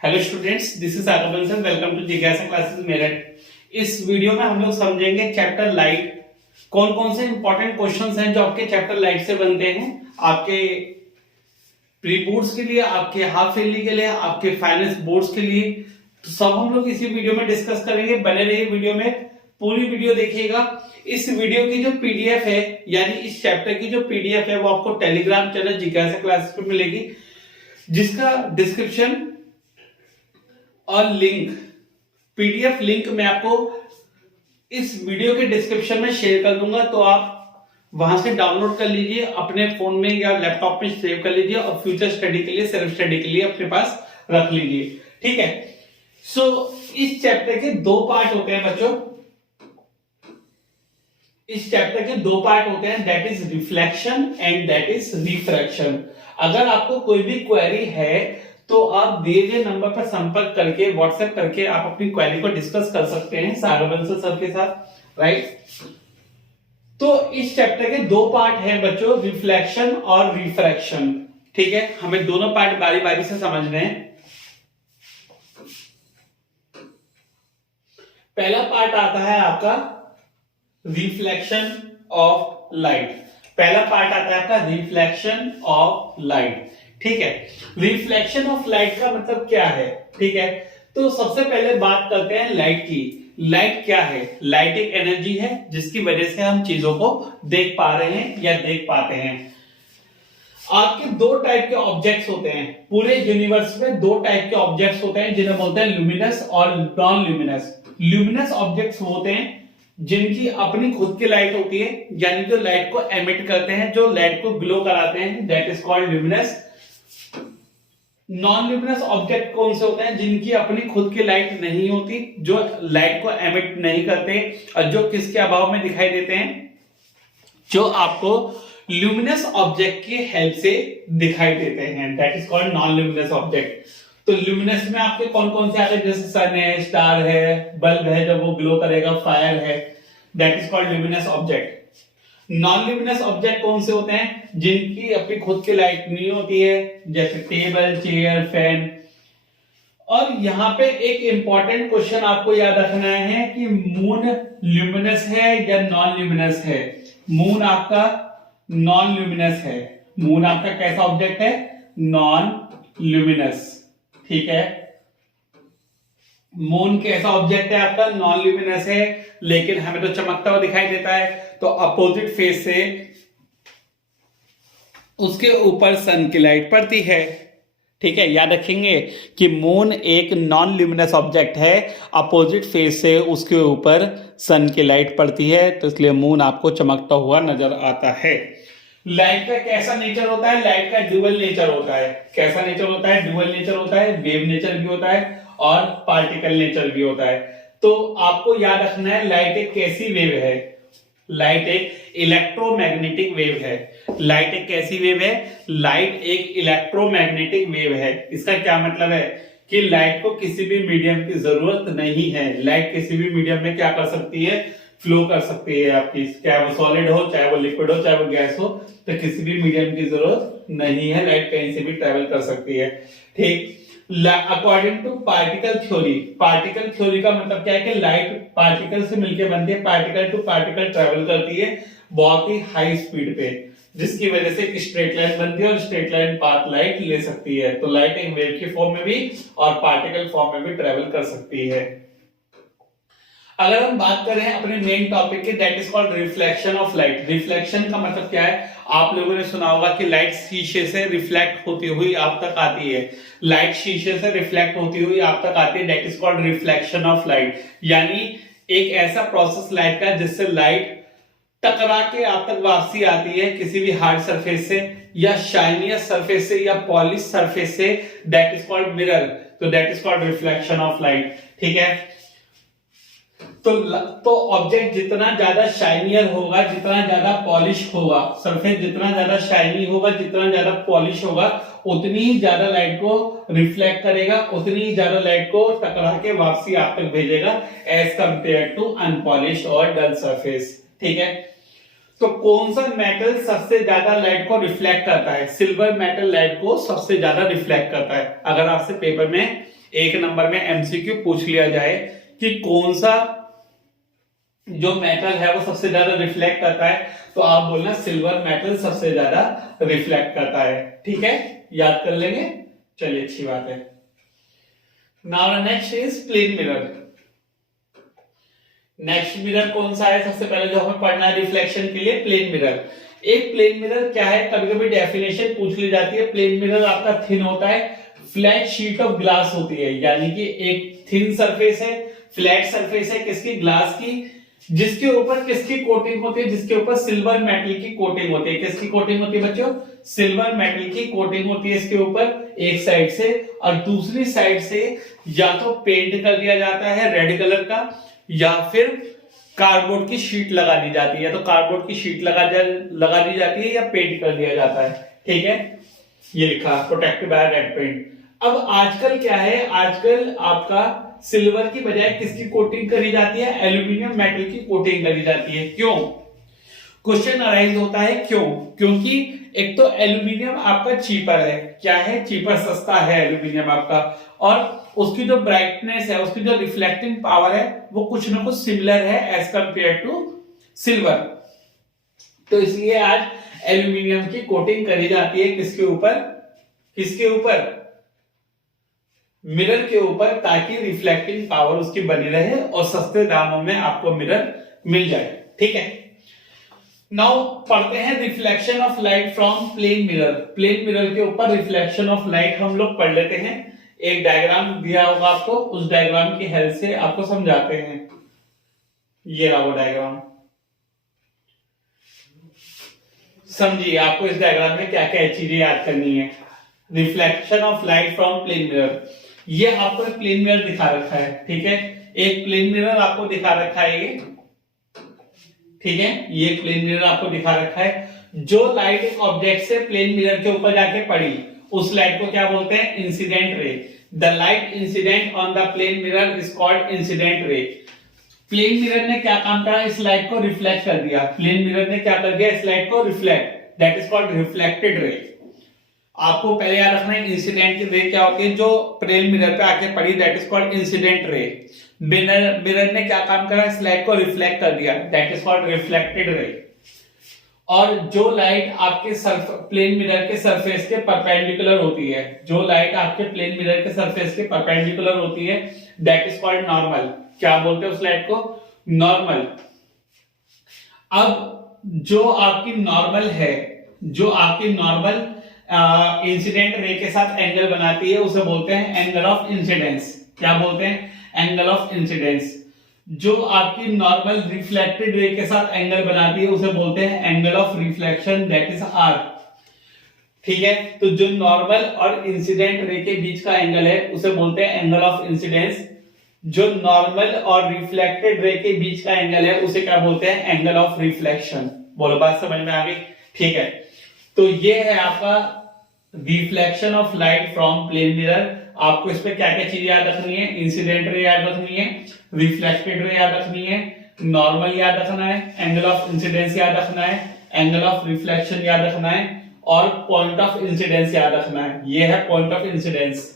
Hello students, this is आगम Bansal. Welcome to जिज्ञासा classes Meerut. इस वीडियो में हम लोग समझेंगे चैप्टर लाइट। कौन कौन से इंपॉर्टेंट क्वेश्चंस हैं जो आपके चैप्टर लाइट से बनते हैं, आपके प्री बोर्ड्स के लिए, आपके हाफ ईयरली के लिए, आपके फाइनेंस बोर्ड्स के लिए। तो सब हम लोग इसी वीडियो में डिस्कस करेंगे। बने रहिए वीडियो में, पूरी वीडियो देखिएगा। इस वीडियो की जो पीडीएफ है, यानी इस चैप्टर की जो पीडीएफ है, वो आपको टेलीग्राम चैनल जिज्ञासा क्लासेस पे मिलेगी, जिसका डिस्क्रिप्शन और लिंक, पीडीएफ लिंक मैं आपको इस वीडियो के डिस्क्रिप्शन में शेयर कर दूंगा। तो आप वहां से डाउनलोड कर लीजिए, अपने फोन में या लैपटॉप में सेव कर लीजिए और फ्यूचर स्टडी के लिए, सेल्फ स्टडी के लिए अपने पास रख लीजिए। ठीक है। सो इस चैप्टर के दो पार्ट होते हैं बच्चों। इस चैप्टर के दो पार्ट होते हैं, that is reflection and that is refraction. अगर आपको कोई भी क्वेरी है तो आप दिए गए नंबर पर संपर्क करके, व्हाट्सएप करके आप अपनी क्वेरी को डिस्कस कर सकते हैं सागर बंसल सर के साथ, राइट। तो इस चैप्टर के दो पार्ट हैं बच्चों, रिफ्लेक्शन और रिफ्रैक्शन। ठीक है, हमें दोनों पार्ट बारी बारी से समझने हैं। पहला पार्ट आता है आपका रिफ्लेक्शन ऑफ लाइट। पहला पार्ट आता है आपका रिफ्लेक्शन ऑफ लाइट। ठीक है, रिफ्लेक्शन ऑफ लाइट का मतलब क्या है? ठीक है, तो सबसे पहले बात करते हैं लाइट की। लाइट क्या है? लाइट एक एनर्जी है जिसकी वजह से हम चीजों को देख पा रहे हैं या देख पाते हैं। आपके दो टाइप के ऑब्जेक्ट्स होते हैं पूरे यूनिवर्स में। दो टाइप के ऑब्जेक्ट्स होते हैं जिन्हें बोलते हैं ल्यूमिनस और नॉन ल्यूमिनस। ल्यूमिनस ऑब्जेक्ट्स होते हैं जिनकी अपनी खुद की लाइट होती है, यानी जो लाइट को एमिट करते हैं, जो लाइट को ग्लो कराते हैं, that is called luminous. Non luminous object कौन से होते हैं? जिनकी अपनी खुद की लाइट नहीं होती, जो लाइट को एमिट नहीं करते और जो किसके अभाव में दिखाई देते हैं, जो आपको ल्यूमिनस ऑब्जेक्ट की हेल्प से दिखाई देते हैं, that is called non luminous object. तो ल्यूमिनस में आपके कौन कौन से आते हैं? जैसे सन है, स्टार है, बल्ब है जब वो ग्लो करेगा, फायर है, that is called luminous object. Non luminous object कौन से होते हैं? जिनकी अपनी खुद की लाइट नहीं होती है, जैसे टेबल, चेयर, फैन। और यहां पे एक इंपॉर्टेंट क्वेश्चन आपको याद रखना है कि मून ल्यूमिनस है या नॉन ल्यूमिनस है। मून आपका नॉन ल्यूमिनस है। मून आपका कैसा ऑब्जेक्ट है? Non luminous. ठीक है, मून कैसा ऑब्जेक्ट है आपका? नॉन ल्यूमिनस है, लेकिन हमें तो चमकता हुआ दिखाई देता है। तो अपोजिट फेस से उसके ऊपर सन की लाइट पड़ती है। ठीक है, याद रखेंगे कि मून एक नॉन ल्यूमिनस ऑब्जेक्ट है, अपोजिट फेस से उसके ऊपर सन की लाइट पड़ती है, तो इसलिए मून आपको चमकता हुआ नजर आता है। लाइट का कैसा नेचर होता है? लाइट का ड्यूअल नेचर होता है। कैसा नेचर होता है? ड्यूअल नेचर होता है। वेव नेचर भी होता है और पार्टिकल नेचर भी होता है। तो आपको याद रखना है लाइट एक कैसी वेव है? लाइट एक इलेक्ट्रोमैग्नेटिक वेव है। लाइट एक कैसी वेव है? लाइट एक इलेक्ट्रोमैग्नेटिक वेव है। इसका क्या मतलब है कि लाइट को किसी भी मीडियम की जरूरत नहीं है। लाइट किसी भी मीडियम में क्या कर सकती है? फ्लो कर सकती है आपकी, चाहे वो सॉलिड हो, चाहे वो लिक्विड हो, चाहे वो गैस हो, तो किसी भी मीडियम की जरूरत नहीं है। लाइट कहीं से भी ट्रेवल कर सकती है। ठीक, according to particle theory. Particle theory का मतलब क्या है कि लाइट पार्टिकल से मिलकर बनती है, पार्टिकल टू पार्टिकल ट्रेवल करती है बहुत ही हाई स्पीड पे, जिसकी वजह से एक स्ट्रेट लाइन बनती है और स्ट्रेट लाइन पाथ लाइट ले सकती है। तो लाइट एक वेव की फॉर्म में भी और पार्टिकल फॉर्म में भी ट्रेवल कर सकती है। अगर हम बात करें अपने मेन टॉपिक की, that is called reflection of light. Reflection का मतलब क्या है? आप लोगों ने सुना होगा कि लाइट शीशे से रिफ्लेक्ट होती हुई आप तक आती है। लाइट शीशे से रिफ्लेक्ट होती हुई आप तक आती है, that is called reflection of light. यानी एक ऐसा प्रोसेस लाइट का जिससे लाइट टकरा के आप तक वापसी आती है किसी भी हार्ड सरफेस से या शाइनियर सरफेस से या पॉलिश सरफेस से, दैट इज कॉल्ड मिरर। तो that is called reflection of light. ठीक है, तो ऑब्जेक्ट जितना ज्यादा शाइनियर होगा, जितना ज्यादा पॉलिश होगा, सरफेस जितना ज्यादा शाइनी होगा, जितना ज्यादा पॉलिश होगा, उतनी ही ज्यादा लाइट को रिफ्लेक्ट करेगा, उतनी ही ज्यादा लाइट को टकरा के वापसी आप तक भेजेगा, एज कंपेयर टू अनपॉलिश और डल सरफेस। ठीक है, तो कौन सा मेटल सबसे ज्यादा लाइट को रिफ्लेक्ट करता है? सिल्वर मेटल लाइट को सबसे ज्यादा रिफ्लेक्ट करता है। अगर आपसे पेपर में एक नंबर में एमसीक्यू पूछ लिया जाए कि कौन सा जो मेटल है वो सबसे ज्यादा रिफ्लेक्ट करता है, तो आप बोलना सिल्वर मेटल सबसे ज्यादा रिफ्लेक्ट करता है। ठीक है, याद कर लेंगे। चलिए, अच्छी बात है। Now next is plane mirror. Next mirror कौन सा है? सबसे पहले जो हमें पढ़ना है रिफ्लेक्शन के लिए, प्लेन मिरर। एक प्लेन मिरर क्या है? कभी कभी डेफिनेशन पूछ ली जाती है। प्लेन मिरर आपका थिन होता है, फ्लैट शीट ऑफ ग्लास होती है, यानी कि एक थिन सरफेस है, फ्लैट सरफेस है किसकी? ग्लास की, जिसके ऊपर किसकी कोटिंग होती है? जिसके ऊपर सिल्वर मेटल की कोटिंग होती है। किसकी कोटिंग होती है बच्चों? सिल्वर मेटल की कोटिंग होती है इसके ऊपर एक साइड से, और दूसरी साइड से या तो पेंट कर दिया जाता है रेड कलर का, या फिर कार्डबोर्ड की शीट लगा दी जाती है। तो कार्डबोर्ड की शीट लगा दी जाती है या पेंट कर दिया जाता है। ठीक है, ये लिखा प्रोटेक्टेड बाय रेड पेंट। अब आजकल क्या है? आजकल आपका सिल्वर की बजाय किसकी कोटिंग करी जाती है? एल्यूमिनियम मेटल की कोटिंग करी जाती है। क्यों? क्वेश्चन अराइज होता है क्यों? क्योंकि एक तो एल्यूमिनियम आपका चीपर है। क्या है? चीपर, सस्ता है एल्यूमिनियम आपका, और उसकी जो ब्राइटनेस है, उसकी जो रिफ्लेक्टिंग पावर है, वो कुछ ना कुछ सिमिलर है एज कंपेयर टू सिल्वर। तो इसलिए आज एल्यूमिनियम की कोटिंग करी जाती है किसके ऊपर? किसके ऊपर? मिरर के ऊपर, ताकि रिफ्लेक्टिंग पावर उसकी बनी रहे और सस्ते दामों में आपको मिरर मिल जाए। ठीक है, नाउ पढ़ते हैं reflection of light from plane mirror. Plane mirror के ऊपर रिफ्लेक्शन ऑफ लाइट हम लोग पढ़ लेते हैं। एक डायग्राम दिया होगा आपको, उस डायग्राम की हेल्प से आपको समझाते हैं। ये रहा वो डायग्राम, समझिए आपको इस डायग्राम में क्या क्या चीजें याद करनी है। Reflection of light from plane mirror, ये आपको एक प्लेन मिरर दिखा रखा है। ठीक है, एक प्लेन मिरर आपको दिखा रखा है ये। ठीक है, ये प्लेन मिरर आपको दिखा रखा है। जो लाइट एक ऑब्जेक्ट से प्लेन मिरर के ऊपर जाके पड़ी, उस लाइट को क्या बोलते हैं? Incident ray. The light incident on the plane mirror is called incident ray. Plane mirror ने क्या काम करा? इस लाइट को रिफ्लेक्ट कर दिया। प्लेन मिरर ने क्या कर दिया? इस लाइट को reflect, that is called reflected ray. आपको पहले याद रखना है इंसिडेंट की रे क्या होती है? जो प्लेन मिरर पे आके पड़ी, दैट इज कॉल्ड इंसिडेंट रे। मिरर ने क्या काम करा? इस लाइट को रिफ्लेक्ट कर दिया, that is called reflected ray. और जो लाइट आपके प्लेन मिरर के सरफेस के परपेंडिकुलर होती है, जो लाइट आपके प्लेन मिरर के सरफेस के परपेंडिकुलर होती है, दैट इज कॉल्ड नॉर्मल। क्या बोलते हैं उस लाइट को? नॉर्मल। अब जो आपकी नॉर्मल है, जो आपकी नॉर्मल इंसिडेंट रे के साथ एंगल बनाती है, उसे बोलते हैं एंगल ऑफ इंसिडेंस। क्या बोलते हैं? Angle of incidence. जो आपकी नॉर्मल रिफ्लेक्टेड रे के साथ एंगल बनाती है, उसे बोलते हैं angle of reflection, that is R. ठीक है, तो जो नॉर्मल और इंसिडेंट रे के बीच का एंगल है, उसे बोलते हैं एंगल ऑफ इंसिडेंस। जो नॉर्मल और रिफ्लेक्टेड रे के बीच का एंगल है, उसे क्या बोलते हैं? Angle of reflection. बोलो, बात समझ में आ गई? ठीक है, तो ये है आपका reflection of light from plane mirror. आपको इस पे क्या क्या चीजें याद रखनी है? इंसिडेंट रे याद रखनी है, रिफ्लेक्टेड रे याद रखनी है, नॉर्मल याद रखना है, एंगल ऑफ इंसिडेंस याद रखना है, एंगल ऑफ रिफ्लेक्शन याद रखना है, और पॉइंट ऑफ इंसिडेंस याद रखना है। ये है पॉइंट ऑफ इंसिडेंस।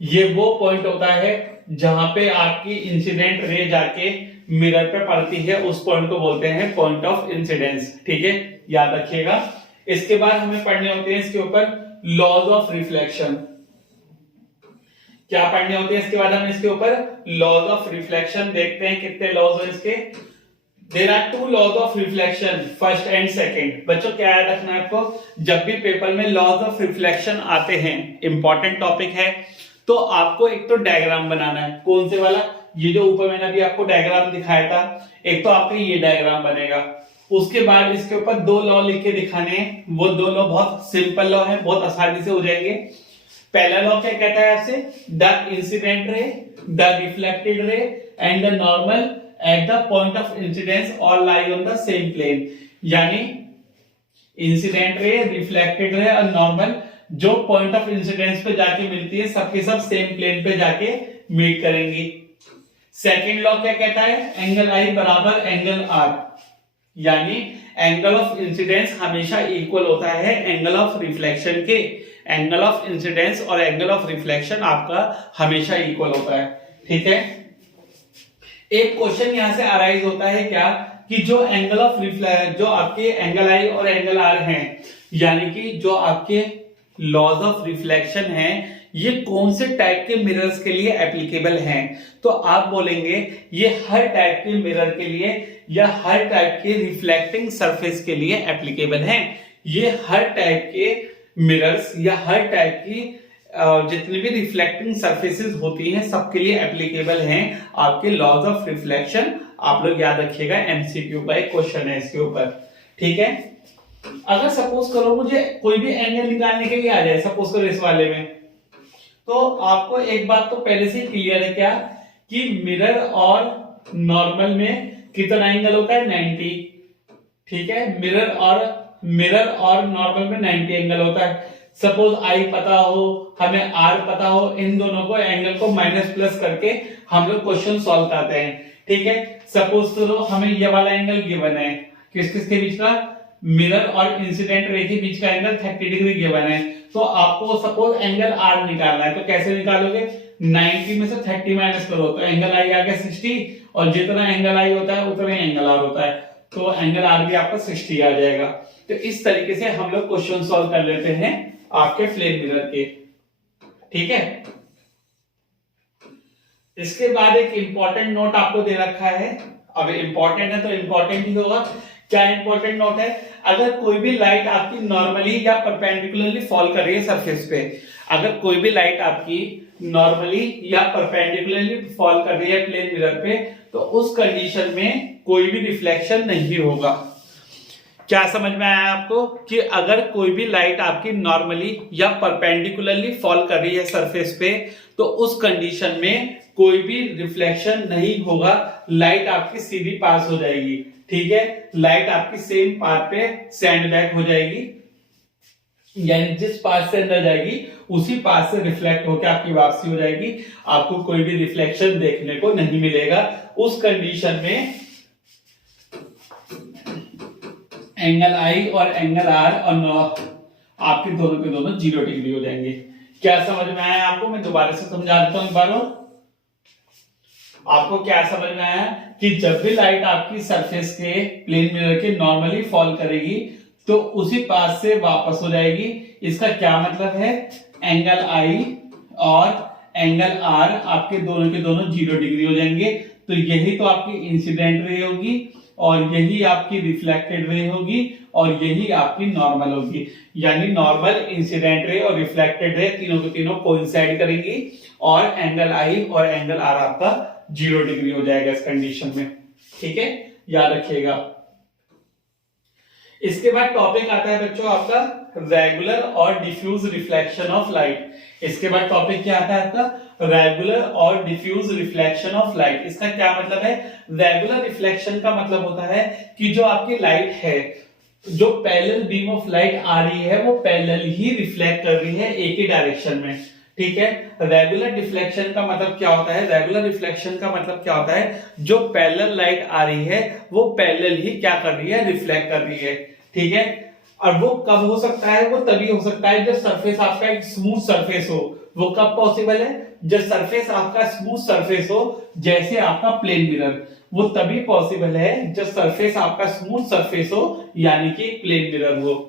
ये वो पॉइंट होता है जहां पे आपकी इंसिडेंट रे जाके मिरर पे पड़ती है, उस पॉइंट को बोलते हैं पॉइंट ऑफ इंसिडेंस। ठीक है, याद रखिएगा। इसके बाद हमें पढ़ने होते हैं इसके ऊपर लॉज ऑफ रिफ्लेक्शन। क्या पढ़ने होते हैं इसके बाद? हम इसके ऊपर लॉज ऑफ रिफ्लेक्शन देखते हैं। कितने लॉज हैं इसके? There are 2 laws of reflection, first and second. बच्चों क्या याद रखना है आपको? जब भी पेपर में लॉज ऑफ रिफ्लेक्शन आते हैं, इंपॉर्टेंट टॉपिक है, तो आपको एक तो डायग्राम बनाना है। कौन से वाला? ये जो ऊपर मैंने अभी आपको डायग्राम दिखाया था, एक तो आपका ये डायग्राम बनेगा। उसके बाद इसके ऊपर 2 लॉ लिख के दिखाने हैं। वो 2 लॉ बहुत सिंपल लॉ है, बहुत आसानी से हो जाएंगे। पहला लॉ क्या कहता है आपसे? The incident ray, the reflected ray and the normal at the point of incidence all lie on the same plane. यानी इंसिडेंट रे, रिफ्लेक्टेड रे और नॉर्मल जो पॉइंट ऑफ इंसिडेंस पे जाके मिलती है, सबके सब सेम प्लेन पे जाके मीट करेंगी। सेकेंड लॉ क्या कहता है? एंगल आई बराबर एंगल आर, यानी एंगल ऑफ इंसिडेंस हमेशा इक्वल होता है एंगल ऑफ रिफ्लेक्शन के। एंगल ऑफ इंसिडेंस और एंगल ऑफ रिफ्लेक्शन आपका हमेशा इक्वल होता है। ठीक है, एक क्वेश्चन यहां से अराइज होता है क्या कि जो एंगल ऑफ जो आपके एंगल आई और एंगल आर हैं, यानी कि जो आपके लॉज ऑफ रिफ्लेक्शन हैं, ये कौन से टाइप के मिरर्स के लिए एप्लीकेबल हैं। तो आप बोलेंगे ये हर टाइप के मिरर के लिए या हर टाइप के रिफ्लेक्टिंग सरफेस के लिए एप्लीकेबल हैं। ये हर टाइप के मिरर्स या हर टाइप की जितनी भी रिफ्लेक्टिंग सरफेसेस होती हैं सबके लिए एप्लीकेबल हैं आपके लॉज ऑफ रिफ्लेक्शन। आप लोग याद रखिएगा, एमसीक्यू का एक क्वेश्चन है इसके ऊपर। ठीक है, अगर सपोज करो मुझे कोई भी एंगल निकालने के लिए आ जाए, सपोज करो इस वाले में, तो आपको एक बात तो पहले से क्लियर है क्या कि मिरर और नॉर्मल में कितना एंगल होता है, 90। ठीक है, मिरर और नॉर्मल में 90 एंगल होता है। सपोज आई पता हो, हमें आर पता हो, इन दोनों को एंगल को माइनस प्लस करके हम लोग क्वेश्चन सॉल्व करते हैं। ठीक है, सपोज करो हमें ये वाला एंगल गिवन है, किस किस के बीच का, मिरर और इंसिडेंट रे के बीच का एंगल 30 डिग्री गिवन है। तो आपको सपोज एंगल आर निकालना है, तो कैसे निकालोगे, 90 में से 30 माइनस करो तो एंगल आई आ गया 60, और जितना एंगल आई होता है उतना ही एंगल आर होता है, तो एंगल आर भी आपका 60 आ जाएगा। तो इस तरीके से हम लोग क्वेश्चन सॉल्व कर लेते हैं आपके प्लेन मिरर के। ठीक है, इसके बाद एक इंपॉर्टेंट नोट आपको दे रखा है। अब इंपॉर्टेंट है तो इंपॉर्टेंट ही होगा। क्या इंपॉर्टेंट नोट है, अगर कोई भी लाइट आपकी नॉर्मली या परपेंडिकुलरली फॉल कर रही है सरफेस पे, अगर कोई भी लाइट आपकी नॉर्मली या परपेंडिकुलरली फॉल कर रही है प्लेन मिरर पे, तो उस कंडीशन में कोई भी रिफ्लेक्शन नहीं होगा। क्या समझ में आया आपको कि अगर कोई भी लाइट आपकी नॉर्मली या परपेंडिकुलरली फॉल कर रही है सरफेस पे, तो उस कंडीशन में कोई भी रिफ्लेक्शन नहीं होगा, लाइट आपकी सीधी पास हो जाएगी। ठीक है, लाइट आपकी सेम पाथ पे सैंड बैक हो जाएगी, यानी जिस पाथ से अंदर जाएगी उसी पाथ से रिफ्लेक्ट होकर आपकी वापसी हो जाएगी। आपको कोई भी रिफ्लेक्शन देखने को नहीं मिलेगा। उस कंडीशन में एंगल आई और एंगल आर और आपके दोनों के दोनों 0 डिग्री हो जाएंगे। क्या समझ में आया आपको, मैं दोबारा से समझा देता हूं एक बार और। आपको क्या समझ में आया कि जब भी लाइट आपकी सरफेस के प्लेन मिरर के नॉर्मली फॉल करेगी तो उसी पाथ से वापस हो जाएगी। इसका क्या मतलब है, एंगल आई और एंगल आर आपके दोनों के दोनों 0 डिग्री हो जाएंगे। तो यही तो आपकी इंसिडेंट रे होगी और यही आपकी रिफ्लेक्टेड रे होगी और यही आपकी नॉर्मल होगी। यानी नॉर्मल, इंसिडेंट रे और रिफ्लेक्टेड रे तीनों के तीनों कोइंसाइड करेंगी और एंगल आई और एंगल आर आपका 0 डिग्री हो जाएगा इस कंडीशन में। ठीक है, याद रखिएगा। इसके बाद टॉपिक आता है बच्चों आपका रेगुलर और डिफ्यूज रिफ्लेक्शन ऑफ लाइट। इसके बाद टॉपिक क्या आता है आपका, रेगुलर और डिफ्यूज रिफ्लेक्शन ऑफ लाइट। इसका क्या मतलब है, रेगुलर रिफ्लेक्शन का मतलब होता है कि जो आपकी लाइट है, जो पैरेलल बीम ऑफ लाइट आ रही है वो पैरेलल ही रिफ्लेक्ट कर रही है एक ही डायरेक्शन में। ठीक है, रेगुलर डिफ्लेक्शन का मतलब क्या होता है, रेगुलर रिफ्लेक्शन का मतलब क्या होता है, जो पैरेलल लाइट आ रही है वो पैरेलल ही क्या कर रही है, रिफ्लेक्ट कर रही है। ठीक है, और वो कब हो सकता है, वो तभी हो सकता है जब सरफेस आपका एक स्मूथ सरफेस हो। वो कब पॉसिबल है, जब सरफेस आपका स्मूथ सरफेस हो, जैसे आपका प्लेन मिरर। वो तभी पॉसिबल है जब सरफेस आपका स्मूथ सरफेस हो, यानी कि प्लेन मिरर हो।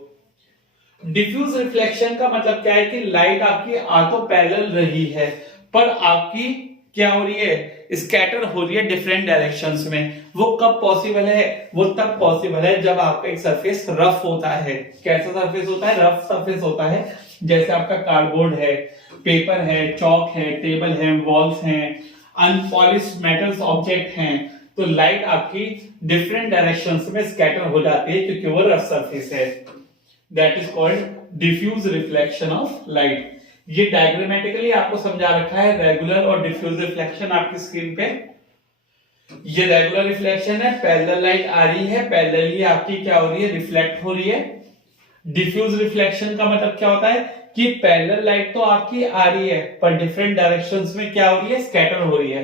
डिफ्यूज रिफ्लेक्शन का मतलब क्या है कि लाइट आपकी आ तो पैरेलल रही है पर आपकी क्या हो रही है, स्कैटर हो रही है डिफरेंट डायरेक्शंस में। वो कब पॉसिबल है, वो तब पॉसिबल है जब आपका एक सरफेस रफ होता है। कैसा सरफेस होता है, रफ सरफेस होता है। जैसे आपका कार्डबोर्ड है, पेपर है, चौक है, टेबल है, वॉल्स हैं, अनपॉलिश्ड मेटल्स ऑब्जेक्ट हैं, तो लाइट आपकी डिफरेंट डायरेक्शंस में स्कैटर हो जाती है क्योंकि वो रफ सरफेस है। That is called diffuse reflection of light. ये डायग्रामेटिकली आपको समझा रखा है, रेगुलर और डिफ्यूज रिफ्लेक्शन आपकी स्क्रीन पे। ये रेगुलर रिफ्लेक्शन है, पैरेलल लाइट आ रही है, पैरेलल ही आपकी क्या हो रही है, रिफ्लेक्ट हो रही है। डिफ्यूज रिफ्लेक्शन का मतलब क्या होता है कि पैरेलल लाइट तो आपकी आ रही है पर डिफरेंट डायरेक्शंस में क्या हो रही है, स्कैटर हो रही है।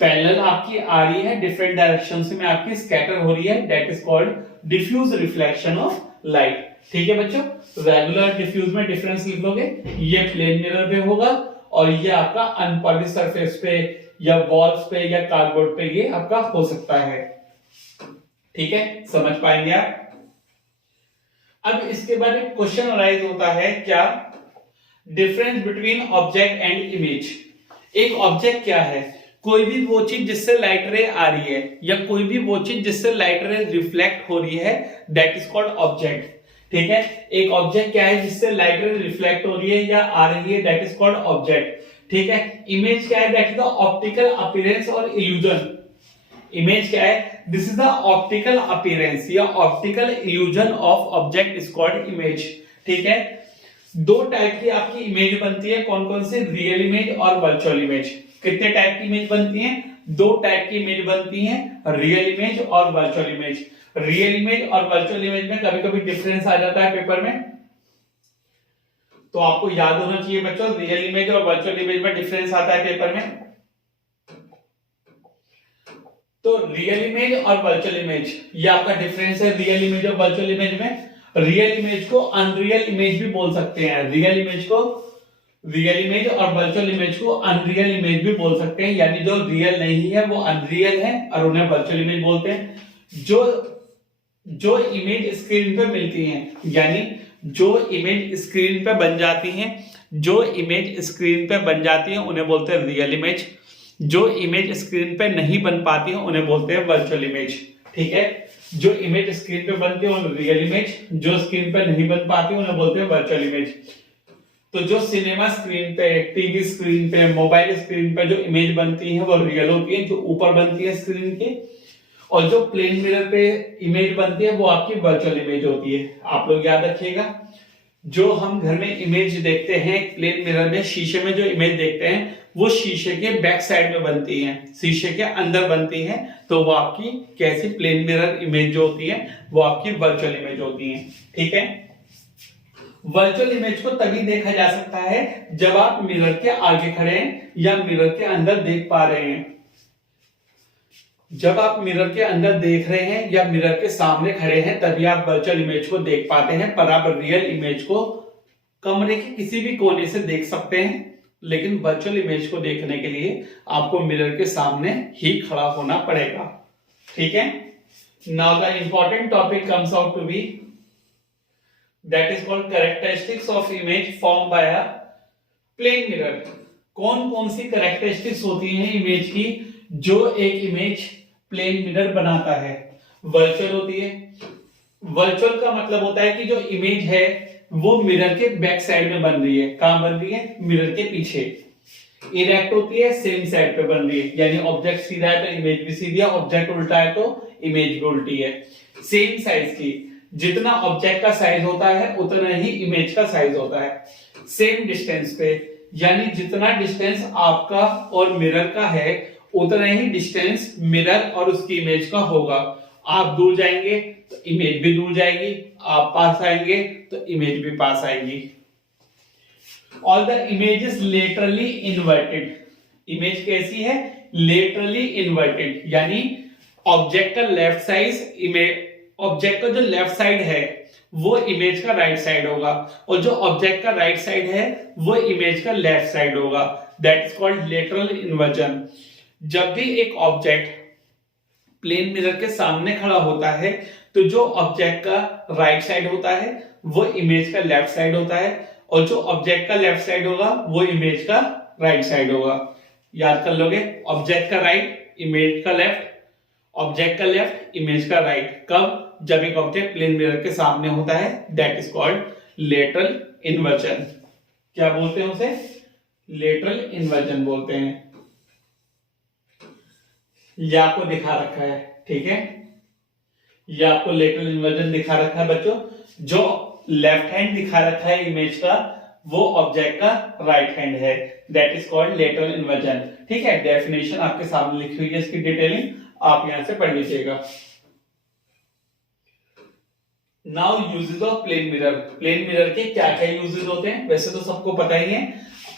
पैरेलल आपकी आ रही है, डिफरेंट डायरेक्शंस में आपकी स्कैटर हो रही है, that is called diffuse reflection of light. ठीक है बच्चों, रेगुलर डिफ्यूज में डिफरेंस लिख लोगे, ये प्लेन मिरर पे होगा और ये आपका अनपॉलिश सरफेस पे या वॉल्स पे या कार्डबोर्ड पे ये आपका हो सकता है। ठीक है, समझ पाएंगे आप। अब इसके बाद एक क्वेश्चन अराइज होता है, क्या difference between object and image. एक ऑब्जेक्ट क्या है, कोई भी वो चीज जिससे लाइट रे आ रही है या कोई भी वो चीज जिससे लाइट रे रिफ्लेक्ट हो रही है, दैट इज कॉल्ड ऑब्जेक्ट। ठीक है, एक ऑब्जेक्ट क्या है जिससे लाइट रे रिफ्लेक्ट हो रही है या आ रही है, दैट इज कॉल्ड ऑब्जेक्ट। ठीक है, इमेज क्या है, that is the optical appearance और इल्यूजन। इमेज क्या है, this is the optical appearance या optical illusion of object is called image. ठीक है, दो टाइप की आपकी इमेज बनती है, कौन कौन से, रियल इमेज और वर्चुअल इमेज। कितने टाइप की इमेज बनती हैं, दो टाइप की इमेज बनती हैं, रियल इमेज और वर्चुअल इमेज। रियल इमेज और वर्चुअल इमेज में कभी कभी डिफरेंस आ जाता है पेपर में, तो आपको याद होना चाहिए बच्चों, रियल इमेज और वर्चुअल इमेज में डिफरेंस आता है पेपर में। तो रियल इमेज और वर्चुअल इमेज, ये आपका डिफरेंस है रियल इमेज और वर्चुअल इमेज में। रियल इमेज को अनरियल इमेज भी बोल सकते हैं, रियल इमेज को रियल इमेज और वर्चुअल इमेज को अनरियल इमेज भी बोल सकते हैं, यानी जो रियल नहीं है वो अनरियल है और उन्हें वर्चुअल इमेज बोलते हैं। जो इमेज स्क्रीन पे मिलती हैं, यानी जो इमेज स्क्रीन पे बन जाती हैं, जो इमेज स्क्रीन पे बन जाती है उन्हें बोलते हैं रियल इमेज। जो इमेज स्क्रीन पे नहीं बन पाती है उन्हें बोलते हैं वर्चुअल इमेज। ठीक है, जो इमेज स्क्रीन पे बनती है उन्हें रियल इमेज, जो स्क्रीन पे नहीं बन पाती उन्हें बोलते हैं वर्चुअल इमेज। तो जो सिनेमा स्क्रीन पे, टीवी स्क्रीन पे, मोबाइल स्क्रीन पे जो इमेज बनती है वो रियल होती है, जो ऊपर बनती है स्क्रीन के, और जो प्लेन मिरर पे इमेज बनती है वो आपकी वर्चुअल इमेज होती है। आप लोग याद रखिएगा, जो हम घर में इमेज देखते हैं प्लेन मिरर में, शीशे में जो इमेज देखते हैं वो शीशे के बैक साइड में बनती है, शीशे के अंदर बनती है, तो वो आपकी कैसी प्लेन मिरर इमेज जो होती है वो आपकी वर्चुअल इमेज होती है। ठीक है, वर्चुअल इमेज को तभी देखा जा सकता है जब आप मिरर के आगे खड़े हैं या मिरर के अंदर देख पा रहे हैं। जब आप मिरर के अंदर देख रहे हैं या मिरर के सामने खड़े हैं तभी आप वर्चुअल इमेज को देख पाते हैं, पर आप रियल इमेज को कमरे के किसी भी कोने से देख सकते हैं, लेकिन वर्चुअल इमेज को देखने के लिए आपको मिरर के सामने ही खड़ा होना पड़ेगा। ठीक है, now the important topic comes out to be that is called characteristics of image form by a plane mirror. कौन कौन सी कैरेक्टरिस्टिक्स होती हैं इमेज की जो एक इमेज प्लेन मिरर बनाता है। वर्चुअल होती है, वर्चुअल का मतलब होता है कि जो इमेज है वो मिरर के बैक साइड में बन रही है। कहां बन रही है, मिरर के पीछे। इरेक्ट होती है, सेम साइड पे बन रही है, यानी ऑब्जेक्ट सीधा है तो इमेज भी सीधी है, ऑब्जेक्ट उल्टा है तो इमेज भी उल्टी है। सेम साइज की, जितना ऑब्जेक्ट का साइज होता है उतना ही इमेज का साइज होता है। सेम डिस्टेंस पे, यानी जितना डिस्टेंस आपका और मिरर का है उतना ही डिस्टेंस मिरर और उसकी इमेज का होगा। आप दूर जाएंगे तो इमेज भी दूर जाएगी, आप पास आएंगे तो इमेज भी पास आएगी। All the image is laterally inverted. Image कैसी है, लेटरली इन्वर्टेड, यानी ऑब्जेक्ट का लेफ्ट साइड इमेज, ऑब्जेक्ट का जो लेफ्ट साइड है वो इमेज का राइट साइड होगा, और जो ऑब्जेक्ट का राइट साइड है वो इमेज का लेफ्ट साइड होगा। That is called lateral inversion. जब भी एक ऑब्जेक्ट प्लेन मिरर के सामने खड़ा होता है तो जो ऑब्जेक्ट का राइट साइड होता है वो इमेज का लेफ्ट साइड होता है, और जो ऑब्जेक्ट का लेफ्ट साइड होगा वो इमेज का राइट साइड होगा। याद कर लोगे, ऑब्जेक्ट का राइट, इमेज का लेफ्ट, ऑब्जेक्ट का लेफ्ट, इमेज का राइट। कब, जब एक ऑब्जेक्ट प्लेन मिरर के सामने होता है, that is called lateral inversion. क्या बोलते हैं उसे, लेटरल इन्वर्जन बोलते हैं। ये आपको दिखा रखा है, ठीक है, ये आपको लेटरल इन्वर्जन दिखा रखा है बच्चों। जो लेफ्ट हैंड दिखा रखा है इमेज का वो ऑब्जेक्ट का राइट हैंड है, that is called lateral inversion. ठीक है, डेफिनेशन आपके सामने लिखी हुई है, इसकी डिटेलिंग आप यहां से पढ़ लीजिएगा। Now uses of plane mirror. Plane mirror के क्या क्या यूजेस होते हैं, वैसे तो सबको पता ही है।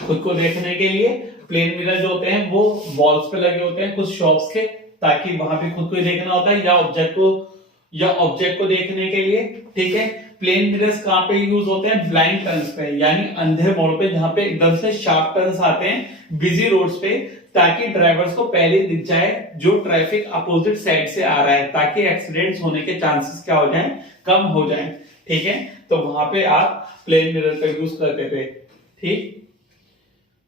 खुद को देखने के लिए प्लेन मिरर जो होते हैं वो वॉल्स पे लगे होते हैं कुछ शॉप्स के, ताकि वहां पे खुद को ही देखना होता है, या ऑब्जेक्ट को देखने के लिए। ठीक है, प्लेन मिरर्स कहां पे यूज होते हैं? ब्लाइंड टर्न्स पे, यानी अंधे मोड़ पे, जहां पे एकदम से शार्प टर्न्स आते हैं बिजी रोड्स पे, ताकि ड्राइवर्स को पहले दिख जाए जो ट्रैफिक अपोजिट साइड से आ रहा है, ताकि एक्सीडेंट्स होने के चांसेस क्या हो जाएं? कम हो जाएं। ठीक है, तो वहां पे आप प्लेन मिरर का यूज करते थे। ठीक,